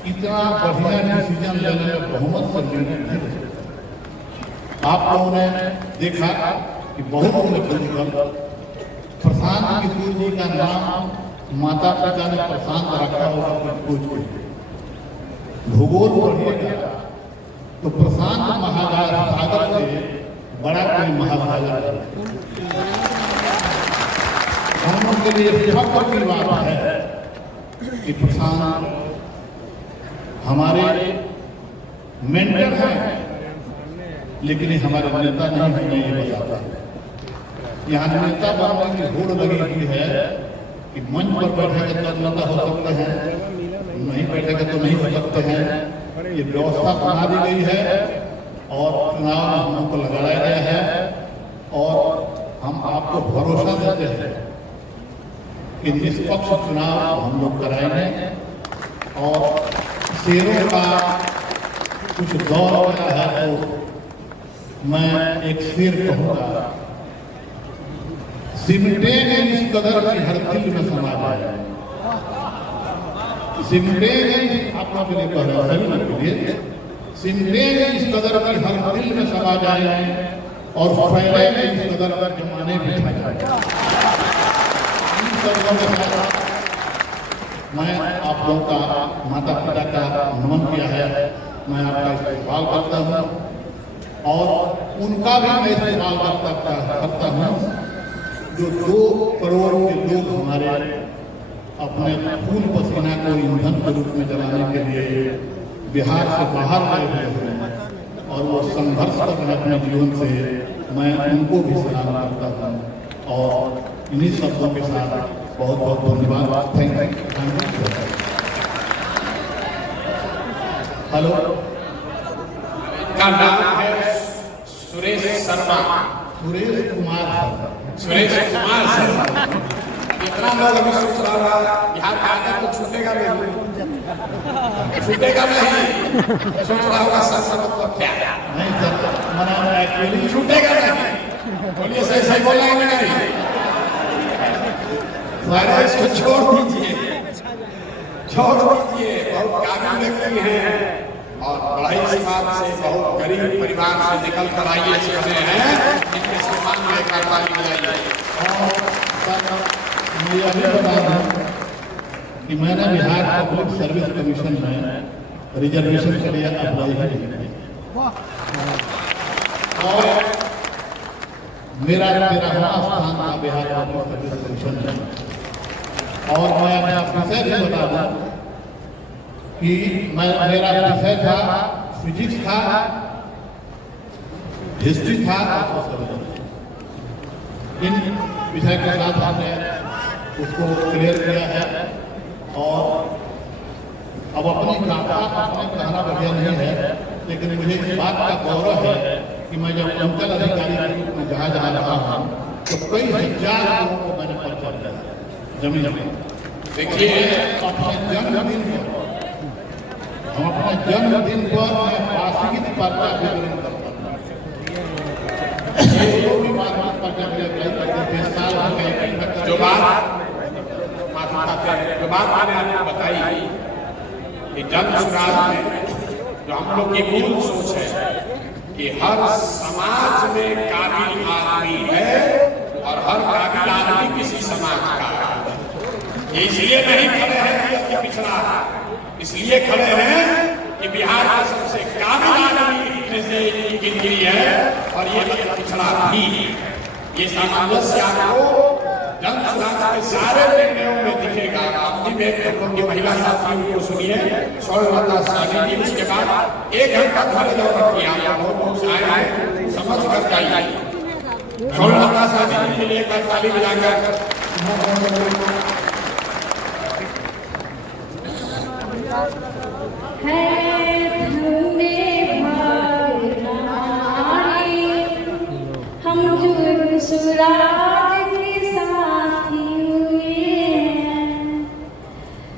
इतना बढ़िया डिसीजन लेने में बहुमत से निर्णय नहीं ले सकते। आप लोगों ने देखा कि बहुत प्रशांत किशोर जी का नाम माता पिता ने प्रशांत रखा होगा, कुछ भूगोल पढ़िएगा तो प्रशांत महासागर से बड़ा कोई महासागर है। हम लोग के लिए फख्र की बात है कि प्रशांत हमारे मेंटर हैं, लेकिन हमारे नेता नहीं है, ये बताता है। यहाँ नेता बनने की होड़ लगी हुई है कि मंच पर बैठेगा तो नेता हो सकते हैं, नहीं बैठेगा तो नहीं हो सकते हैं। ये व्यवस्था बना दी गई है और चुनाव हम लोग को लगाया गया है, और हम आपको भरोसा देते हैं कि निष्पक्ष चुनाव हम लोग कराएंगे। और शेरों का कुछ दौर होता है तो मैं एक शेर कहूँगा, सिमटेंगे इस कदर की हर दिल में समा जाए। सिमटेंगे, आप लोग के लिए कह रहे हैं, सभी लोग के लिए, सिमटेंगे इस कदर की हर दिल में समा जाए और फैलेंगे इस कदर का जमाने में छा जाए। इन शब्दों के साथ मैं आप लोगों का माता पिता का नमन किया है, मैं आपका इस्तेमाल करता हूँ और उनका भी मैं इस्तेमाल करता हूँ जो 2 करोड़ के लोग हमारे अपने खून पसीना को ईंधन के रूप में जलाने के लिए बिहार से बाहर गए हुए हैं और वो संघर्ष कर रहे हैं अपने जीवन से। मैं उनको भी सलाम करता हूँ और इन्हीं शब्दों के साथ बहुत बहुत धन्यवाद। Thank you. हेलो, का नाम है सुरेश शर्मा, सुरेश कुमार शर्मा। इतना लोग अभी सोच रहा होगा बिहार का आकर तो छूटेगा नहीं, सोच रहा होगा सर मतलब क्या नहीं सर, मना एक्चुअली छूटेगा नहीं। बोलिए सही सही बोलेंगे नहीं, अरे इसको छोड़ दीजिए। बहुत काबिल व्यक्ति हैं और बड़ाई समाज से, बहुत गरीब परिवार से निकल कर आइए चुके हैं, इनके सम्मान में एक ताली बजाइए। मैं यह भी बता दूं कि मैंने बिहार पब्लिक सर्विस कमीशन में रिजर्वेशन के लिए अप्लाई किया और मेरा 13वां स्थान था बिहार पब्लिक सर्विस कमीशन में। और मैं अपना विषय भी बता दूं कि मेरा विषय था फिजिक्स था, हिस्ट्री था, इन विषय के साथ हमने उसको क्लियर किया है। और अब अपनी कहना बढ़िया नहीं है, लेकिन मुझे इस बात का गौरव है कि मैं जब अंचल अधिकारी के रूप में जहाँ रहा हूँ तो कई हजार लोगों को मैंने परिचय दिया जमीन में। देखिए अपने जन्मदिन पर हम अपने जन्मदिन पर मैं वार्षिक पर्चा वितरण करता हूँ। जो भी वार्षिक पर्चा करते थे साल भर जो बात मैंने आपको बताई कि जन सुराज में जो हम लोग की मूल सोच है कि हर समाज में काबिल आदमी है और हर काबिल आदमी किसी समाज का है। इसलिए नहीं खड़े हैं पिछड़ा इसलिए खड़े हैं कि बिहार का सबसे काबिल आदमी में से एक गिनती है और ये पिछड़ा भी। ये सामंजस्य आपको जन सुधार के सारे निर्णयों में दिखेगा। अपनी लोगों की महिला साथियों को सुनिए, स्वर्णलता शाही जी, उसके बाद 1 घंटा खड़े जो रखिए, आप बहुत लोग आए हैं समझ कर जाइए। स्वर्णलता शाही जी के लिए एक ताली बजाकर हम जो सुराग के साथी हुए हैं,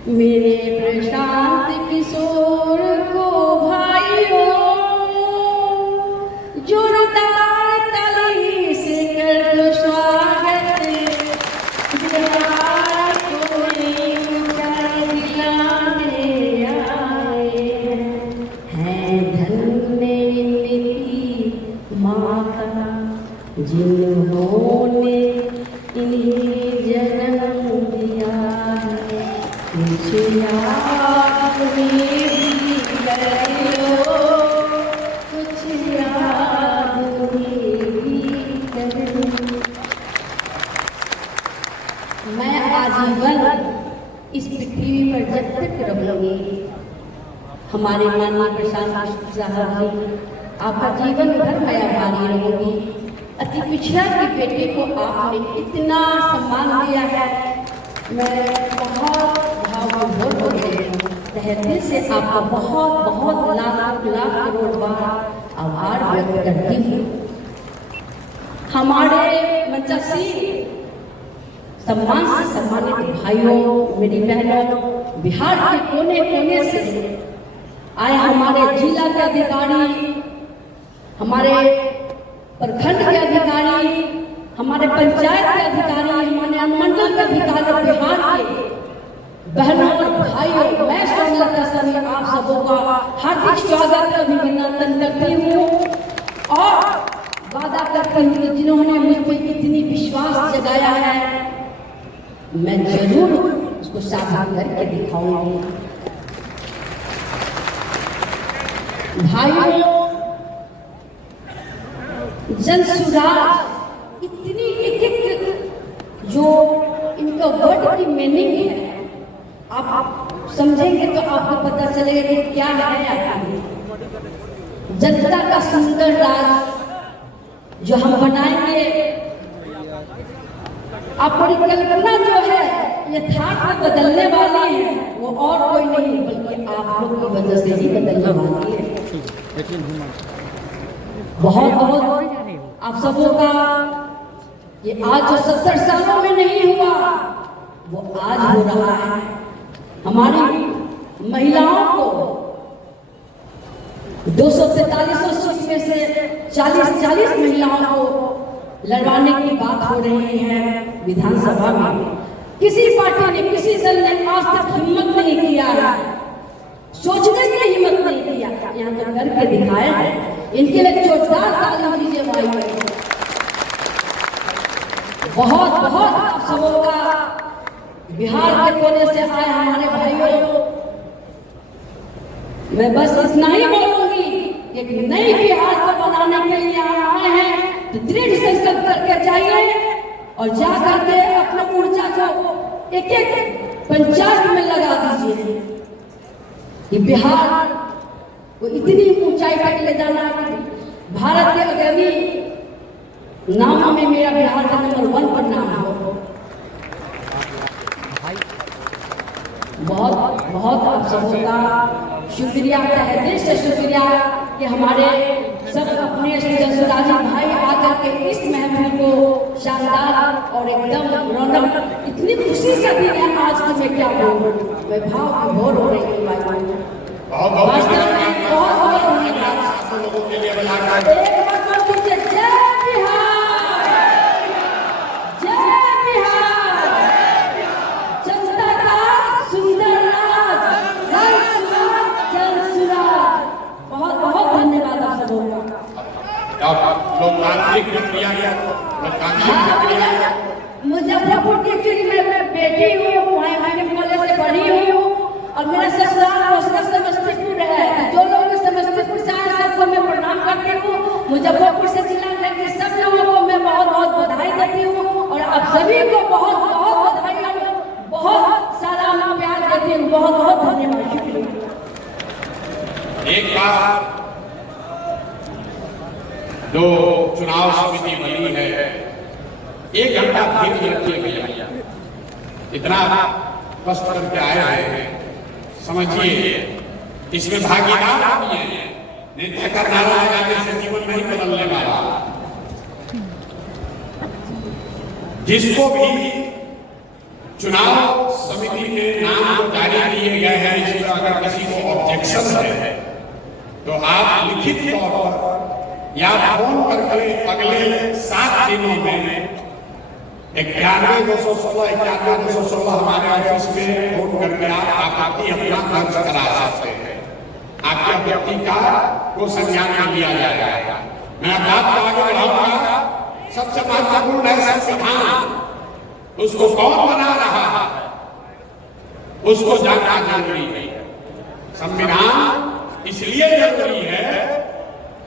मेरे प्रशांत किशोर को भाइयों जोरदार ताली से कर दो स्वागत। बिहार को ऊंचा दिलाने आए हैं धन्य इनकी माता जिन्होंने इन्हें जन्म दिया है। मुझे याद मेरी करो, कुछ याद मेरी करो। मैं आजीवन इस पृथ्वी पर जब तक रहूंगी, हमारे माननीय प्रशांत साहब जी, आपका जीवन भर मैं आभारी रहूंगी। अति पिछड़ा के बेटे को आपने इतना सम्मान दिया है, मैं बहुत भावविभोर हो गई हूँ। तहे दिल से आपका बहुत बहुत लाख लाख करोड़ बार आभार व्यक्त करती हूँ। हमारे मंचासी सम्मान से सम्मानित भाइयों, मेरी बहनों, बिहार के कोने कोने से आए हमारे जिला के अधिकारी, हमारे प्रखंड के अधिकारी, हमारे पंचायत के अधिकारी, हमारे अनुमंडल के अधिकारी, बिहार के बहनों और भाइयों, मैं स्वर्णलता सभी आप सबों का हार्दिक स्वागत अभिनंदन करती हूँ और वादा करती हूँ कि जिन्होंने मुझ पर इतनी विश्वास जगाया है, मैं जरूर उसको साकार करके दिखाऊंगी। भाइयों, जन सुराज इतनी एक जो इनका वर्ड की मीनिंग है, आप समझेंगे तो आपको पता चलेगा कि क्या है आखिर। जनता का सुंदर राज जो हम बनाएंगे, आपकी कल्पना जो है यथार्थ बदलने वाली है, वो और कोई नहीं बल्कि आप लोग की वजह से ही बदलने वाली है। बहुत बहुत आप सबों का ये आज जो 70 सालों में नहीं हुआ, वो आज हो रहा है। हमारी महिलाओं को 243 सीट में से 40 महिलाओं को लड़वाने की बात हो रही है विधानसभा में। किसी पार्टी ने, किसी दल ने आज तक हिम्मत नहीं किया है, सोचने की हिम्मत नहीं किया, यहाँ तो करके दिखाया है। इनके लिए जोरदार ताली दीजिए भाई। बहुत बहुत आप सबों का बिहार के कोने से आए हमारे भाइयों, मैं बस इतना ही बोलूंगी, एक नई बिहार को बनाने के लिए आए हैं तो दृढ़ संकल्प करके जाइए और जा करके अपना ऊर्जा को एक एक पंचायत में लगा दीजिए। ये बिहार को इतनी ऊंचाई तक ले जाना है। भारत के अग्रणी नामों में मेरा बिहार का नंबर 1 पर नाम हो। बहुत बहुत आप सबों का शुक्रिया, तहे दिल से शुक्रिया कि हमारे सब अपने जसराजी भाई आकर के इस महफिल को शानदार और एकदम रौनक, इतनी खुशी से भी है आज तो मैं क्या बोलूं, मैं भाव विभोर हो रही हूँ भाई। वास्तव में बहुत बहुत धन्यवाद लोगों के लिए। एक बार दीजिए जय बिहार, जय बिहार, जनता का सुंदर राज, जन सुराज। बहुत बहुत धन्यवाद आप सबों का। लोकतांत्रिक प्रक्रिया, मुजफ्फरपुर की चुनी में मैं बेटी हूँ, वहीं कॉलेज से पढ़ी हूँ और मेरा ससुराल रोसड़ा समस्तीपुर है। जो लोग समस्तीपुर से आए सबको मैं प्रणाम करती हूँ। मुजफ्फरपुर से जिला के सब लोगों को मैं बहुत बहुत बधाई देती हूँ और आप सभी को बहुत बहुत बधाई और बहुत सारा प्यार देती हूँ। बहुत बहुत धन्यवाद, शुक्रिया। एक बार जो चुनाव समिति बनी है 1 घंटा फिर रखिए भैया, इतना कष्ट करके आए हैं, समझिए इसमें भागीदार नहीं है। नेता का नारा लगाने से जीवन नहीं बदलने वाला। जिसको भी चुनाव समिति के नाम को जारी किए गए हैं, इसमें अगर किसी को ऑब्जेक्शन है तो आप लिखित तौर पर या फोन करके अगले 7 दिनों में 91-216 हमारे ऑफिस में फोन करके आप आपत्ति अपना दर्ज करा सकते हैं। आपकी आपत्ति का को संज्ञान में लिया जाएगा। मैं बात को आगे बढ़ाऊंगा। सबसे महत्वपूर्ण है संविधान, उसको कौन बना रहा है उसको जानना जरूरी है। संविधान इसलिए जरूरी है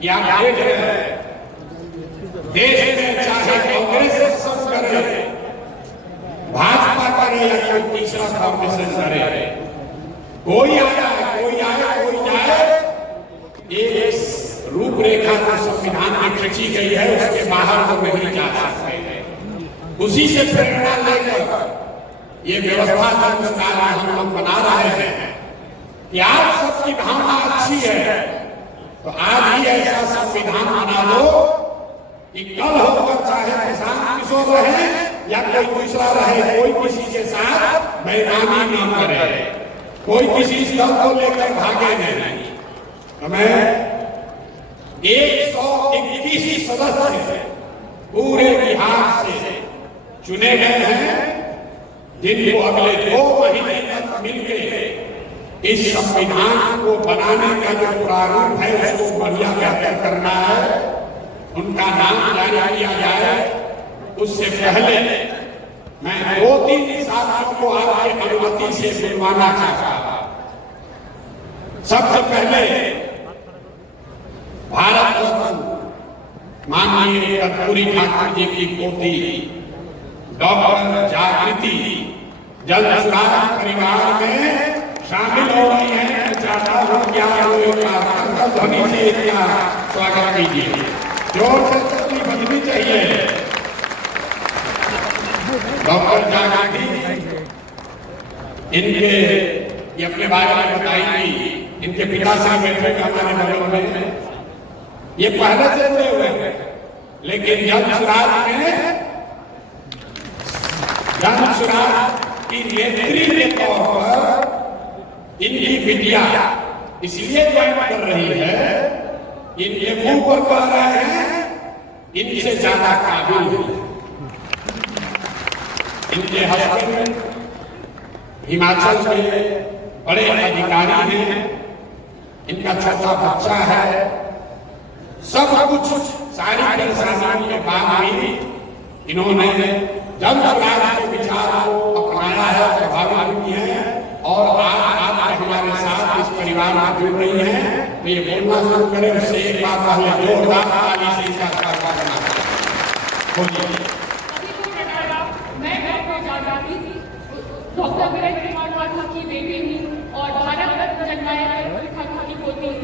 कि आप देख रहे हैं देश में चाहे कांग्रेस शासन करे, भाजपा करे या कोई तीसरा कॉम्बिनेशन करे, कोई आए कोई जाए, एक रूपरेखा जो संविधान में खींची गई है उसके बाहर वो नहीं जा सकते हैं। उसी से प्रेरणा लेकर ये व्यवस्था संस्कार हम लोग बना रहे हैं कि आज सबकी भावना अच्छी है तो आज ही ऐसा संविधान बना लो कि कल होकर चाहे किसान किशोर रहे या कोई दूसरा रहे, कोई किसी के साथ बेईमानी न करे, कोई किसी दल को लेकर भागे नहीं। तो मैं 121 सदस्य पूरे बिहार से चुने गए हैं, जिनको अगले 2 महीने तक मिलकर इस संविधान को बनाने का जो प्रारूप है उसको बढ़िया बेहतर करना है, उनका नाम जारी किया जाए। उससे पहले मैं 2-3 साथियों को आपकी अनुमति से बुलवाना चाहता हूं। सबसे पहले भारत रत्न माननीय कर्पूरी ठाकुर जी की पोती डॉक्टर जागृति जल्द सुराज परिवार में शामिल हो रही है। मैं चाहता हूं कि आप ध्वनि से इनका स्वागत कीजिए। जोर से ताली बजनी चाहिए। डॉक्टर जागृति इनके ये अपने बारे में बताएंगी। इनके पिता साहब बैठे हमारे बगल में, ये पहले से जुड़े हुए हैं, लेकिन जन्मसुराज की नेत्री के तौर पर इनकी बिटिया इसलिए ज्वाइन कर रही है, इनके मुंह पर कह रहे हैं इनसे ज्यादा काबिल है। इनके हस्बैंड हिमाचल में बड़े अधिकारी हैं, इनका छोटा बच्चा है। सब कुछ सारी परेशानियों के बाद भी इन्होंने जन्मसुराज के विचार को अपनाया है, प्रभावित किए हैं और आज आप हमारे साथ इस परिवार में जुड़ रही हैं। तो ये बोलना शुरू करें उससे एक बात पहले जोरदार ताली से इसका स्वागत करना बोलिए। डॉक्टर वीरेंद्र कुमार ठाकुर की बेटी हूँ और भारत रत्न जननायक कर्पूरी ठाकुर की पोती हूँ।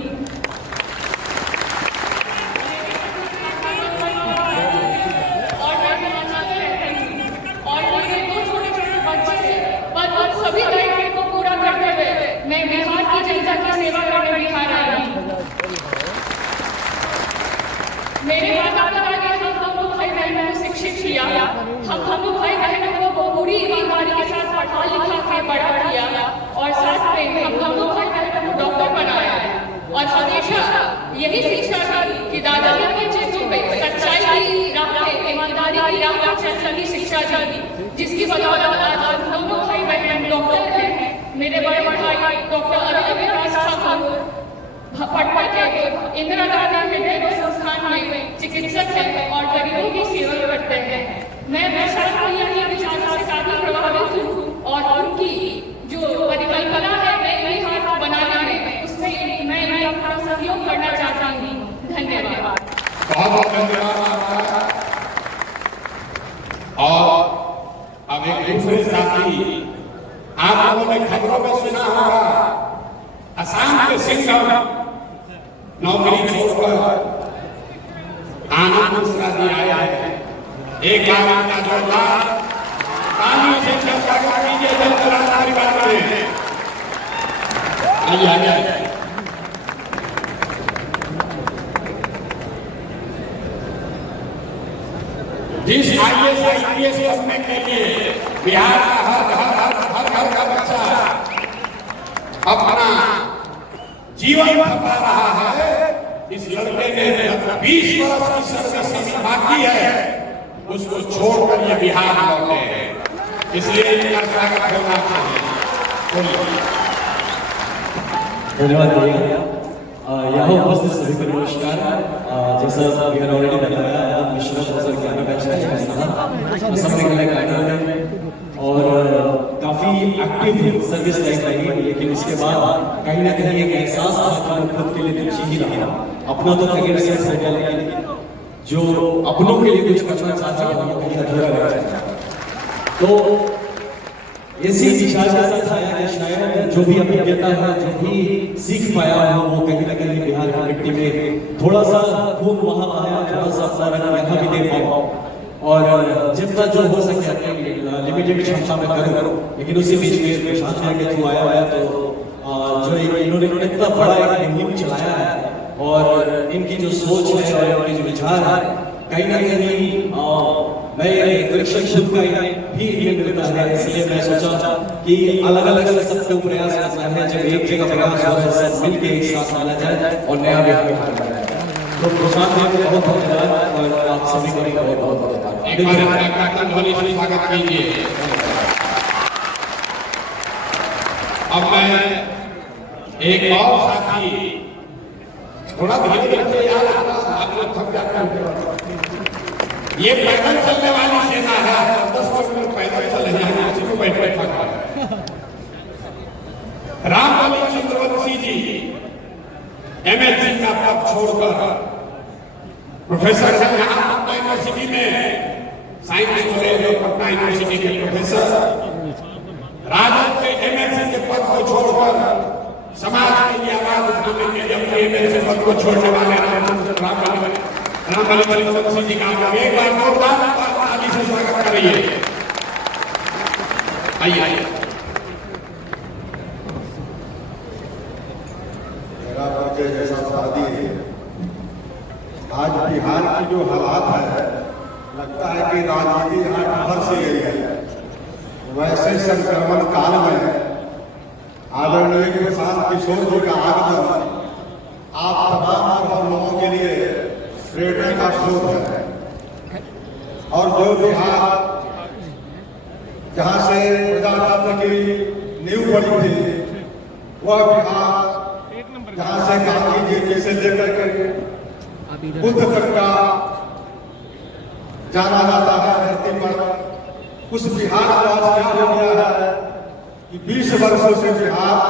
और मैं हिमाचल में रहती हूँ और मेरे 2 छोटे-छोटे बच्चे हैं, पर सभी दायित्वों को पूरा करते हुए मैं बिहार की जनता की सेवा करने बिहार आई हूँ। मेरे माता-पिता ने हम दोनों भाई बहनों को शिक्षित किया। हम दोनों भाई बहनों को पूरी ईमानदारी के साथ पढ़ा लिखा के बड़ा किया और साथ में हम दोनों भाई बहनों को डॉक्टर बनाया और हमेशा यही शिक्षा दी कि दादा के चेहरे पे सच्चाई की राह पे, ईमानदारी की राह पे चलने की शिक्षा दी, जिसकी बदौलत आज हम दोनों भाई बहन डॉक्टर हैं। मेरे बड़े भाई डॉक्टर अरविंद ठाकुर पटना के इंदिरा गांधी हृदय संस्थान में चिकित्सक हैं और गरीबों की सेवा करते हैं। मैं वैशाख भैया की विचार से काफी प्रभावित हूँ और उनकी जो परिकल्पना है मैं बहुत बहुत धन्यवाद आपका। और अब एक दूसरे साथी, आप लोगों ने खबरों में सुना होगा, असम के सिंघम नौकरी छोड़कर आनंद मिश्रा जी आया है। एक बार इनका जोरदार तालियों से स्वागत कीजिए जनता परिवार में। आइए जिस IAS IPS बनने के लिए बिहार का हर घर का बच्चा अपना जीवन खपा रहा है, इस लड़के ने 20 वर्ष की सर्विस अभी बाकी है, उसको छोड़कर ये बिहार लौटे हैं, इसलिए इनका स्वागत होना चाहिए। धन्यवाद भैया। यहाँ उपस्थित सभी को नमस्कार। जैसा ऑलरेडी बताया, मिश्रा 2011 बैच का और काफी एक्टिव सर्विस लाइफ रही, लेकिन उसके बाद कहीं ना कहीं एक एहसास था कि खुद के लिए कुछ ही नहीं, अपना तो कहीं से हो गया, लेकिन जो अपनों के लिए कुछ करना चाहता है वो कहीं अधूरा रह जाता है। तो इसी दिशा के साथ आया कि शायद जो भी अभिज्ञता है, जो भी सीख पाया है, वो कहीं ना कहीं बिहार की मिट्टी में थोड़ा सा खून वहां आया, थोड़ा सा अपना रंग यहाँ भी दे पाऊँ और जितना जो हो सके अपनी लिमिटेड क्षमता में करूँ। लेकिन उसी बीच में प्रशांत भाई के थ्रू आया है, तो जो इन्होंने इतना बड़ा एक मुहिम चलाया है और इनकी जो सोच है और इनके जो विचार है, कहीं ना कहीं मैं परीक्षक खुद का भी मिलता है। इसलिए मैं सोचा कि अलग अलग सबसे प्रयास करना है, जब एक जगह प्रयास हो तो सब मिलकर एक साथ आना जाए और नया बिहार बनाया जाए। तो प्रशांत भाई को बहुत बहुत धन्यवाद और आप सभी को बहुत बहुत स्वागत कीजिए। अब मैं एक और साथी, थोड़ा धीरे धीरे यार आप लोग थक जाते हैं। ये पैदल चलने वाली सेना है, 10 मिनट पैदल चले जाएंगे, किसी को बैठ बैठ थक रामबली चंद्रवंशी जी MLC का पद छोड़कर प्रोफेसर है यहाँ पटना यूनिवर्सिटी में, साइंस कॉलेज और पटना यूनिवर्सिटी के प्रोफेसर। राजद के MLC के पद को छोड़कर समाज के लिए आवाज उठाने के लिए अपने MLC पद को छोड़ने वाले रामबली चंद्रवंशी जी का एक बार जोरदार ताली से स्वागत करिए। आइए। मेरा परिचय जैसा शादी है, आज बिहार की जो हालात है, लगता है कि राजनीति यहाँ बाहर से गई है। वैसे संक्रमण काल में आदरणीय प्रशांत किशोर जी का आगमन आप तमाम लोगों के लिए प्रेरणा का स्रोत है। और जो बिहार जहाँ से प्रजातंत्र की नींव पड़ी थी, वह बिहार जहाँ से गांधी जी से लेकर के बुद्ध तक का जाना जाता है धरती पर, उस बिहार का आज क्या हो गया है कि 20 वर्षों से बिहार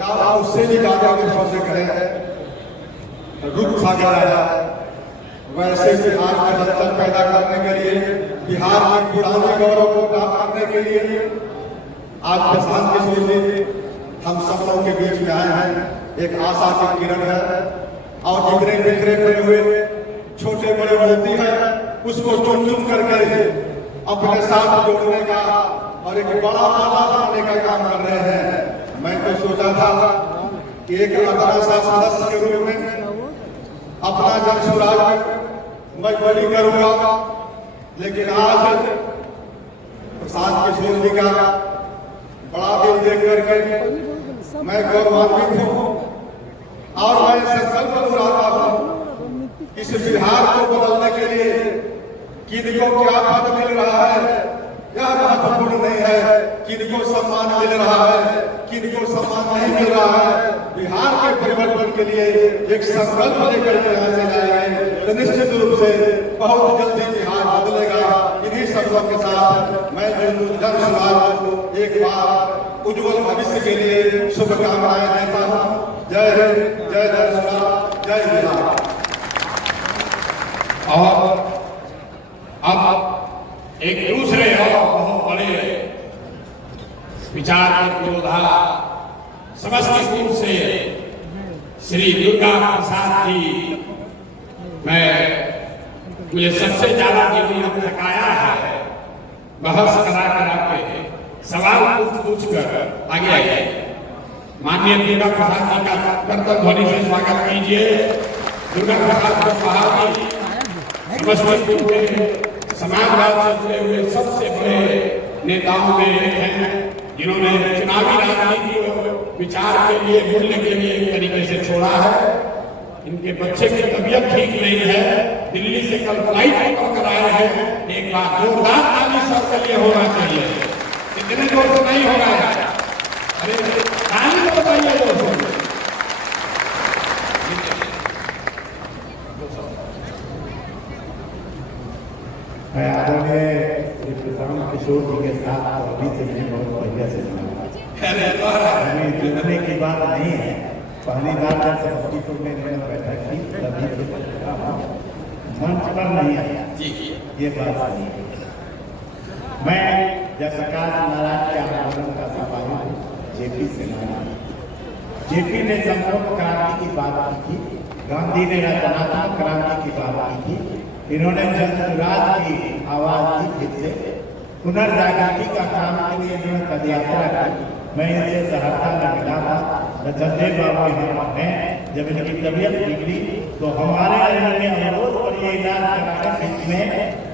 या उससे भी ज्यादा वर्षों से करें रुक खा गया है। वैसे बिहार का लक्षण पैदा करने के लिए, बिहार के पुराने गौरव को प्राप्त करने के लिए आज प्रशांत किशोर जी हम सब लोगों के बीच में आए हैं। एक आशा की किरण है और जितने बिखरे पड़े हुए छोटे बड़े मोती है, उसको चुन चुन करके अपने साथ जोड़ने का और एक बड़ा माला बनाने का काम कर रहे हैं। मैं तो सोचा था कि एक अदना सा सदस्य के रूप में अपना जन सुराज मैं बड़ी करूंगा, लेकिन आज प्रशांत किशोर जी का बड़ा दिल देख करके मैं गौरवान्वित हूँ और मैं संकल्प दोहराता हूँ इस बिहार को बदलने के लिए किनको क्या पद मिल रहा है यह महत्वपूर्ण नहीं है, किनको सम्मान मिल रहा है किनको सम्मान नहीं मिल रहा है। बिहार के परिवर्तन के लिए एक संकल्प लेकर के यहाँ से जाएंगे तो निश्चित रूप से बहुत जल्दी बिहार बदलेगा। इन्हीं शब्दों के साथ मैं जन समाज को एक बार उज्जवल भविष्य के लिए शुभकामनाएं देता हूँ। जय हिंद, जय जन समाज, जय बिहार। विचार के विरोधा समस्तीपुर से श्री दुर्गा प्रसाद जी, मुझे सबसे ज्यादा जिन्होंने थकाया है, बहस करा के सवाल पूछ कर आगे आइए। माननीय दुर्गा प्रसाद जी का कर्तव्य ध्वनि से स्वागत कीजिए। दुर्गा प्रसाद प्रसाद जी समस्तीपुर के समाजवाद से जुड़े हुए सबसे बड़े नेताओं में एक हैं, जिन्होंने चुनावी राजनीति को विचार के लिए, मूल्य के लिए एक तरीके से छोड़ा है। इनके बच्चे की तबीयत ठीक नहीं है, दिल्ली से कल फ्लाइट पकड़ कर आए हैं। एक बार जोरदार ताली सबके लिए होना चाहिए। इतने जोर से नहीं होगा यार, अरे ताली तो बताइए जोर से। मैं आदरणीय श्री प्रशांत किशोर जी के साथ अभी से मैं बहुत पहले से हमें जुड़ने की बात नहीं है। पहली बार जब समस्तीपुर में मैंने बैठक की तभी मंच पर नहीं आया, ये बात नहीं है। मैं जयप्रकाश नारायण के आंदोलन का सिपाही हूँ, जेपी से जेपी ने संपूर्ण क्रांति की बात की थी, गांधी ने रचनात्मक क्रांति की बात की थी। इन्होंने जनसुराज की आवाज दी, फिर से पुनर्जागृति का काम के लिए इन्होंने पदयात्रा की। मैं इनसे सहरसा में मिला था, संजय बाबू यहाँ हैं। जब इनकी तबीयत बिगड़ी तो हमारे अनुरोध पर ये इलाज कराकर बीच में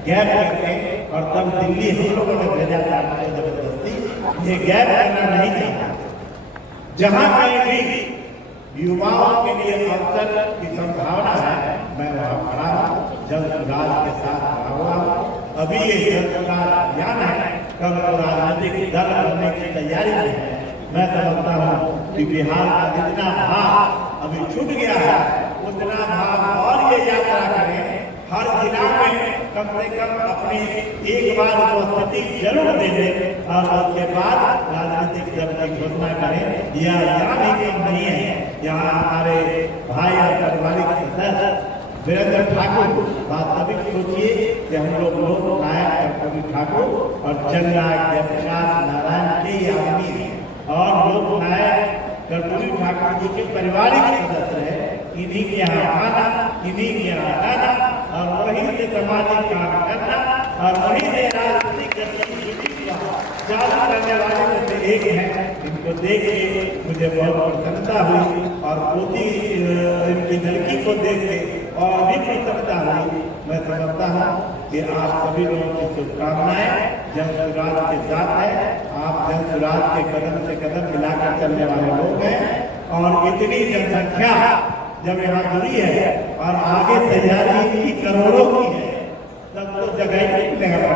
गैप करके, और तब दिल्ली हम लोगों ने भेजा था जबरदस्ती। ये गैप करना नहीं चाहता। जहाँ कहीं भी युवाओं के लिए अवसर की संभावना है, मैं वहाँ खड़ा हूँ, जनसुराज के साथ खड़ा हुआ हूँ। अभी ये जनसुराज अभियान है, कल राजनीतिक दल बनने की तैयारी में है। मैं समझता हूँ कि बिहार का जितना भाग अभी छूट गया है, उतना भाग और ये यात्रा करें। हर जिला में कम से कम अपनी एक बार उपस्थिति जरूर दे दें, और उसके बाद राजनीतिक दल की घोषणा करें। यह यहाँ भी कम नहीं है। यहाँ हमारे भाई और पारिवारिक सदस्य वीरेंद्र ठाकुर, वास्तविक सोचिए कि हम लोग नायक कर्पूरी ठाकुर और जननायक जयप्रकाश नारायण के आदमी हैं, और लोक नायक कर्पूरी ठाकुर जी के पारिवारिक सदस्य है। इन्हीं के यहाँ आना, इन्हीं के यहाँ आना, और वहीं से सामाजिक काम करना, और वहीं से राजनीतिक गतिविधि चालू करने वाले में से एक है। इनको देख के मुझे बहुत प्रसन्नता हुई, और पोती इनकी लड़की को देख के और भी प्रसन्नता हुई। मैं समझता हूँ कि आप सभी लोगों की शुभकामनाएं जनसुराज के साथ है। आप जनसुराज के कदम से कदम मिलाकर चलने वाले लोग हैं, और इतनी जनसंख्या जब यहाँ जुड़ी है और आगे तैयारी की करोड़ों की है, तब तो जगह ही मिलेगा।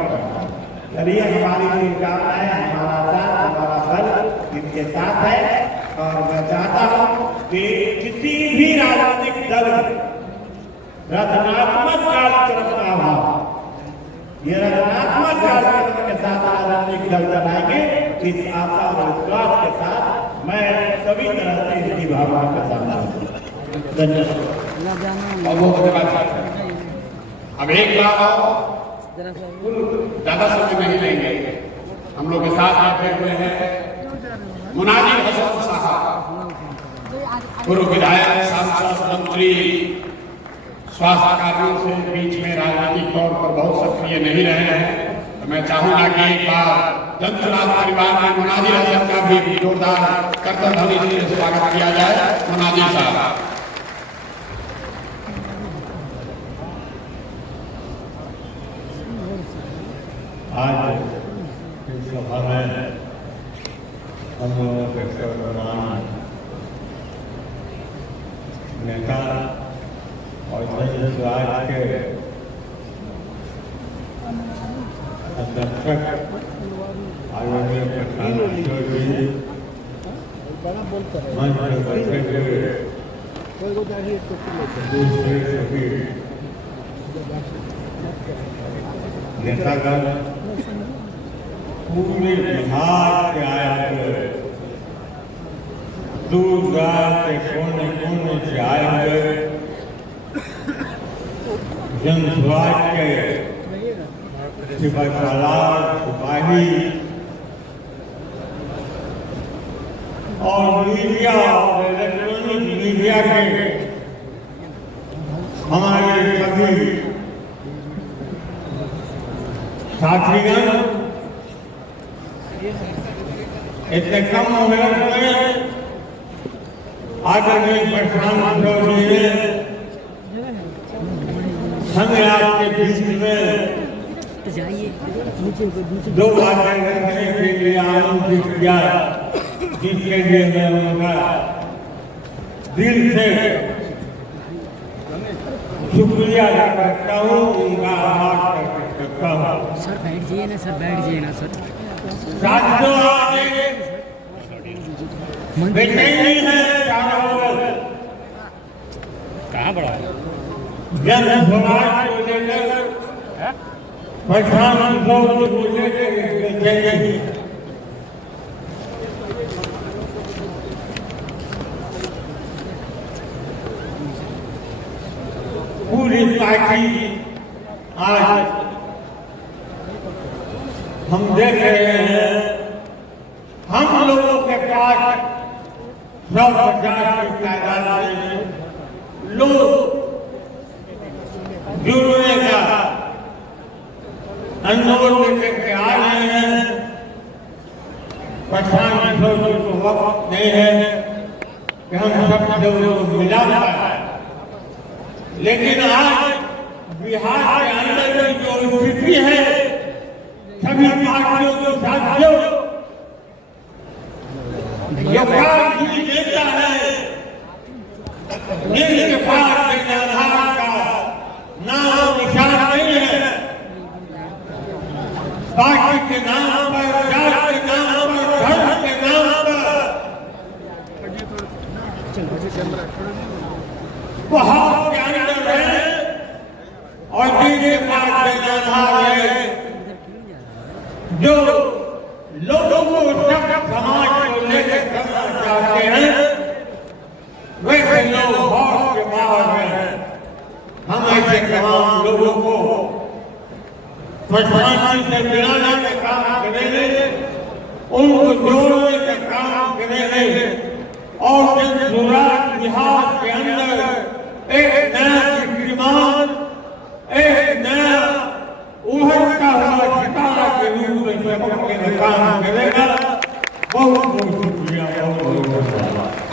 चलिए, हमारी शुभकामनाएं, हमारा साथ, हमारा बल इनके साथ है। और मैं चाहता हूँ कि किसी भी राजनीतिक दल रचनात्मक कार्यक्रम का अभाव, ये रचनात्मक कार्यक्रम के साथ राजनीतिक दल बनाएंगे। इस आशा और विश्वास के साथ मैं सभी तरह से इनकी भावना का सामना करूँगा। धन्यवाद। अब एक बार और ज्यादा समय नहीं लेंगे, हम लोग के साथ बैठे हुए हैं मुनाजी हसन साहब, पूर्व विधायक, सांसद, मंत्री, स्वास्थ्य कार्यों से बीच में राजनीतिक तौर पर बहुत सक्रिय नहीं रहे हैं। तो मैं चाहूंगा कि एक बार जनसुराज परिवार में मुनाजी हसन का भी जोरदार कर्तव्य ध्वनि से स्वागत किया जाए। मुनाजी साहब। आज इस सभा में हम लोगों के सर्वमान नेता और जनसुराज के अध्यक्ष आदरणीय प्रशांत किशोर जी मंच पर बैठे हुए दूसरे सभी नेतागण, पूरे बिहार के आए हुए, दूर दराज के कोने कोने से आए हुए जनसुराज के सिपाही, और मीडिया और इलेक्ट्रॉनिक मीडिया के हमारे सभी साथीगण इतने कम उम्र में आदरणीय प्रशांत चौधरी ने हमें आपके बीच में दो बातें करने के लिए आमंत्रित किया, जिसके लिए मैं उनका दिल से शुक्रिया अदा करता हूँ, उनका आभार करता हूँ। सर बैठ जाइए ना, सर बैठ जाइए ना सर। साथियों, आज बेचैनी है चारों ओर। कहाँ बड़ा जन समाज को लेकर, प्रधान को लेकर बेचैनी। पूरी पार्टी आज हम देख रहे हैं, हम लोगों के पास 150 की तादाद में लोग जुड़ने का अनुरोध लेकर आ रहे हैं। प्रधान को वक्त नहीं है कि हम सब लोगों को मिला पाए, लेकिन आज बिहार के अंदर जो स्थिति है, सभी पार्टियों के साथियों, योगदान भी देता है, जिनके पास आधार का नाम निशान नहीं है, पार्टी के नाम पर, जात के नाम पर, धर्म के नाम पर बहुत के अंदर है, और जिनके पास आधार है, जो लोगों को सब समाज को लेकर करना चाहते हैं, वैसे लोग बहुत के बाद में हम ऐसे तमाम लोगों को प्रधानमंत्री से मिलाने का काम करेंगे, उनको जोड़ने का काम करेंगे, और गुजरात बिहार के अंदर एक नया कीर्तिमान, एक नया उभरता हुआ ठिकाना के रूप में चमकने का काम करेगा। बहुत बहुत शुक्रिया।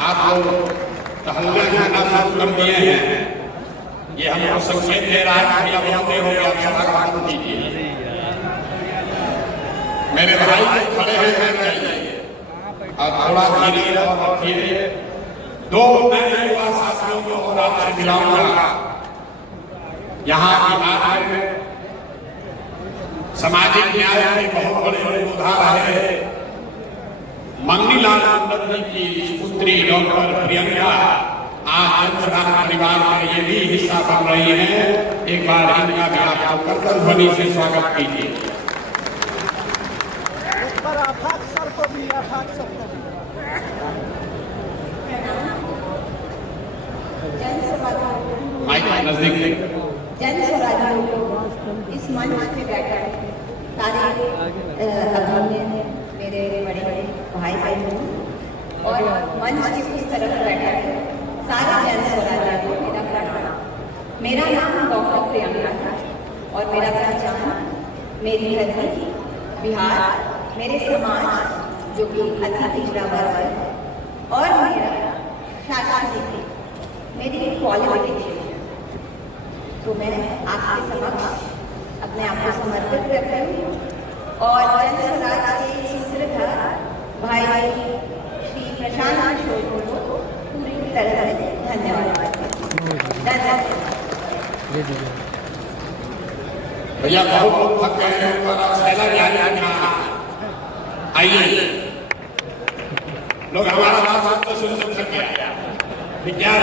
आप लोग टहलना जाना शुरू कर दिए हैं, ये हमको संकेत दे रहा है कि अब होते हो आप सभा खत्म कीजिए। मेरे भाई खड़े हैं और थोड़ा धीरे और रखिए। दो नए युवा साथियों को और आपसे मिलाऊंगा। यहाँ की बात में सामाजिक न्याय के बहुत बड़े बड़े उदाहरण है। मंगनीलाल नंदन जी की पुत्री डॉक्टर प्रियंका आज जनसभा परिवार का ये भी हिस्सा बन रही है। एक बार इनका भी आप करतल ध्वनि से स्वागत कीजिए। माइक नजदीक जन स्वराज इस मंच पे बैठा सारे अभिनय मेरे बड़े बड़े भाई बहन और मंच के उस तरफ बैठा है सारे जन स्वराज को मेरा प्रणाम। मेरा नाम डॉक्टर प्रियंका है और मेरा पहचान मेरी धरती बिहार, मेरे समाज जो कि अति पिछड़ा वर्ग है, और मेरा शादी मेरी क्वालिफिकेशन। तो मैं आपके समक्ष अपने आप को समर्पित करती हूँ और जन स्वराज के सूत्रधार भाई श्री प्रशांत किशोर को पूरी तरह से धन्यवाद। भैया बहुत थक गए हैं पर आइए लोग हमारा बात सुन थक गया। विज्ञान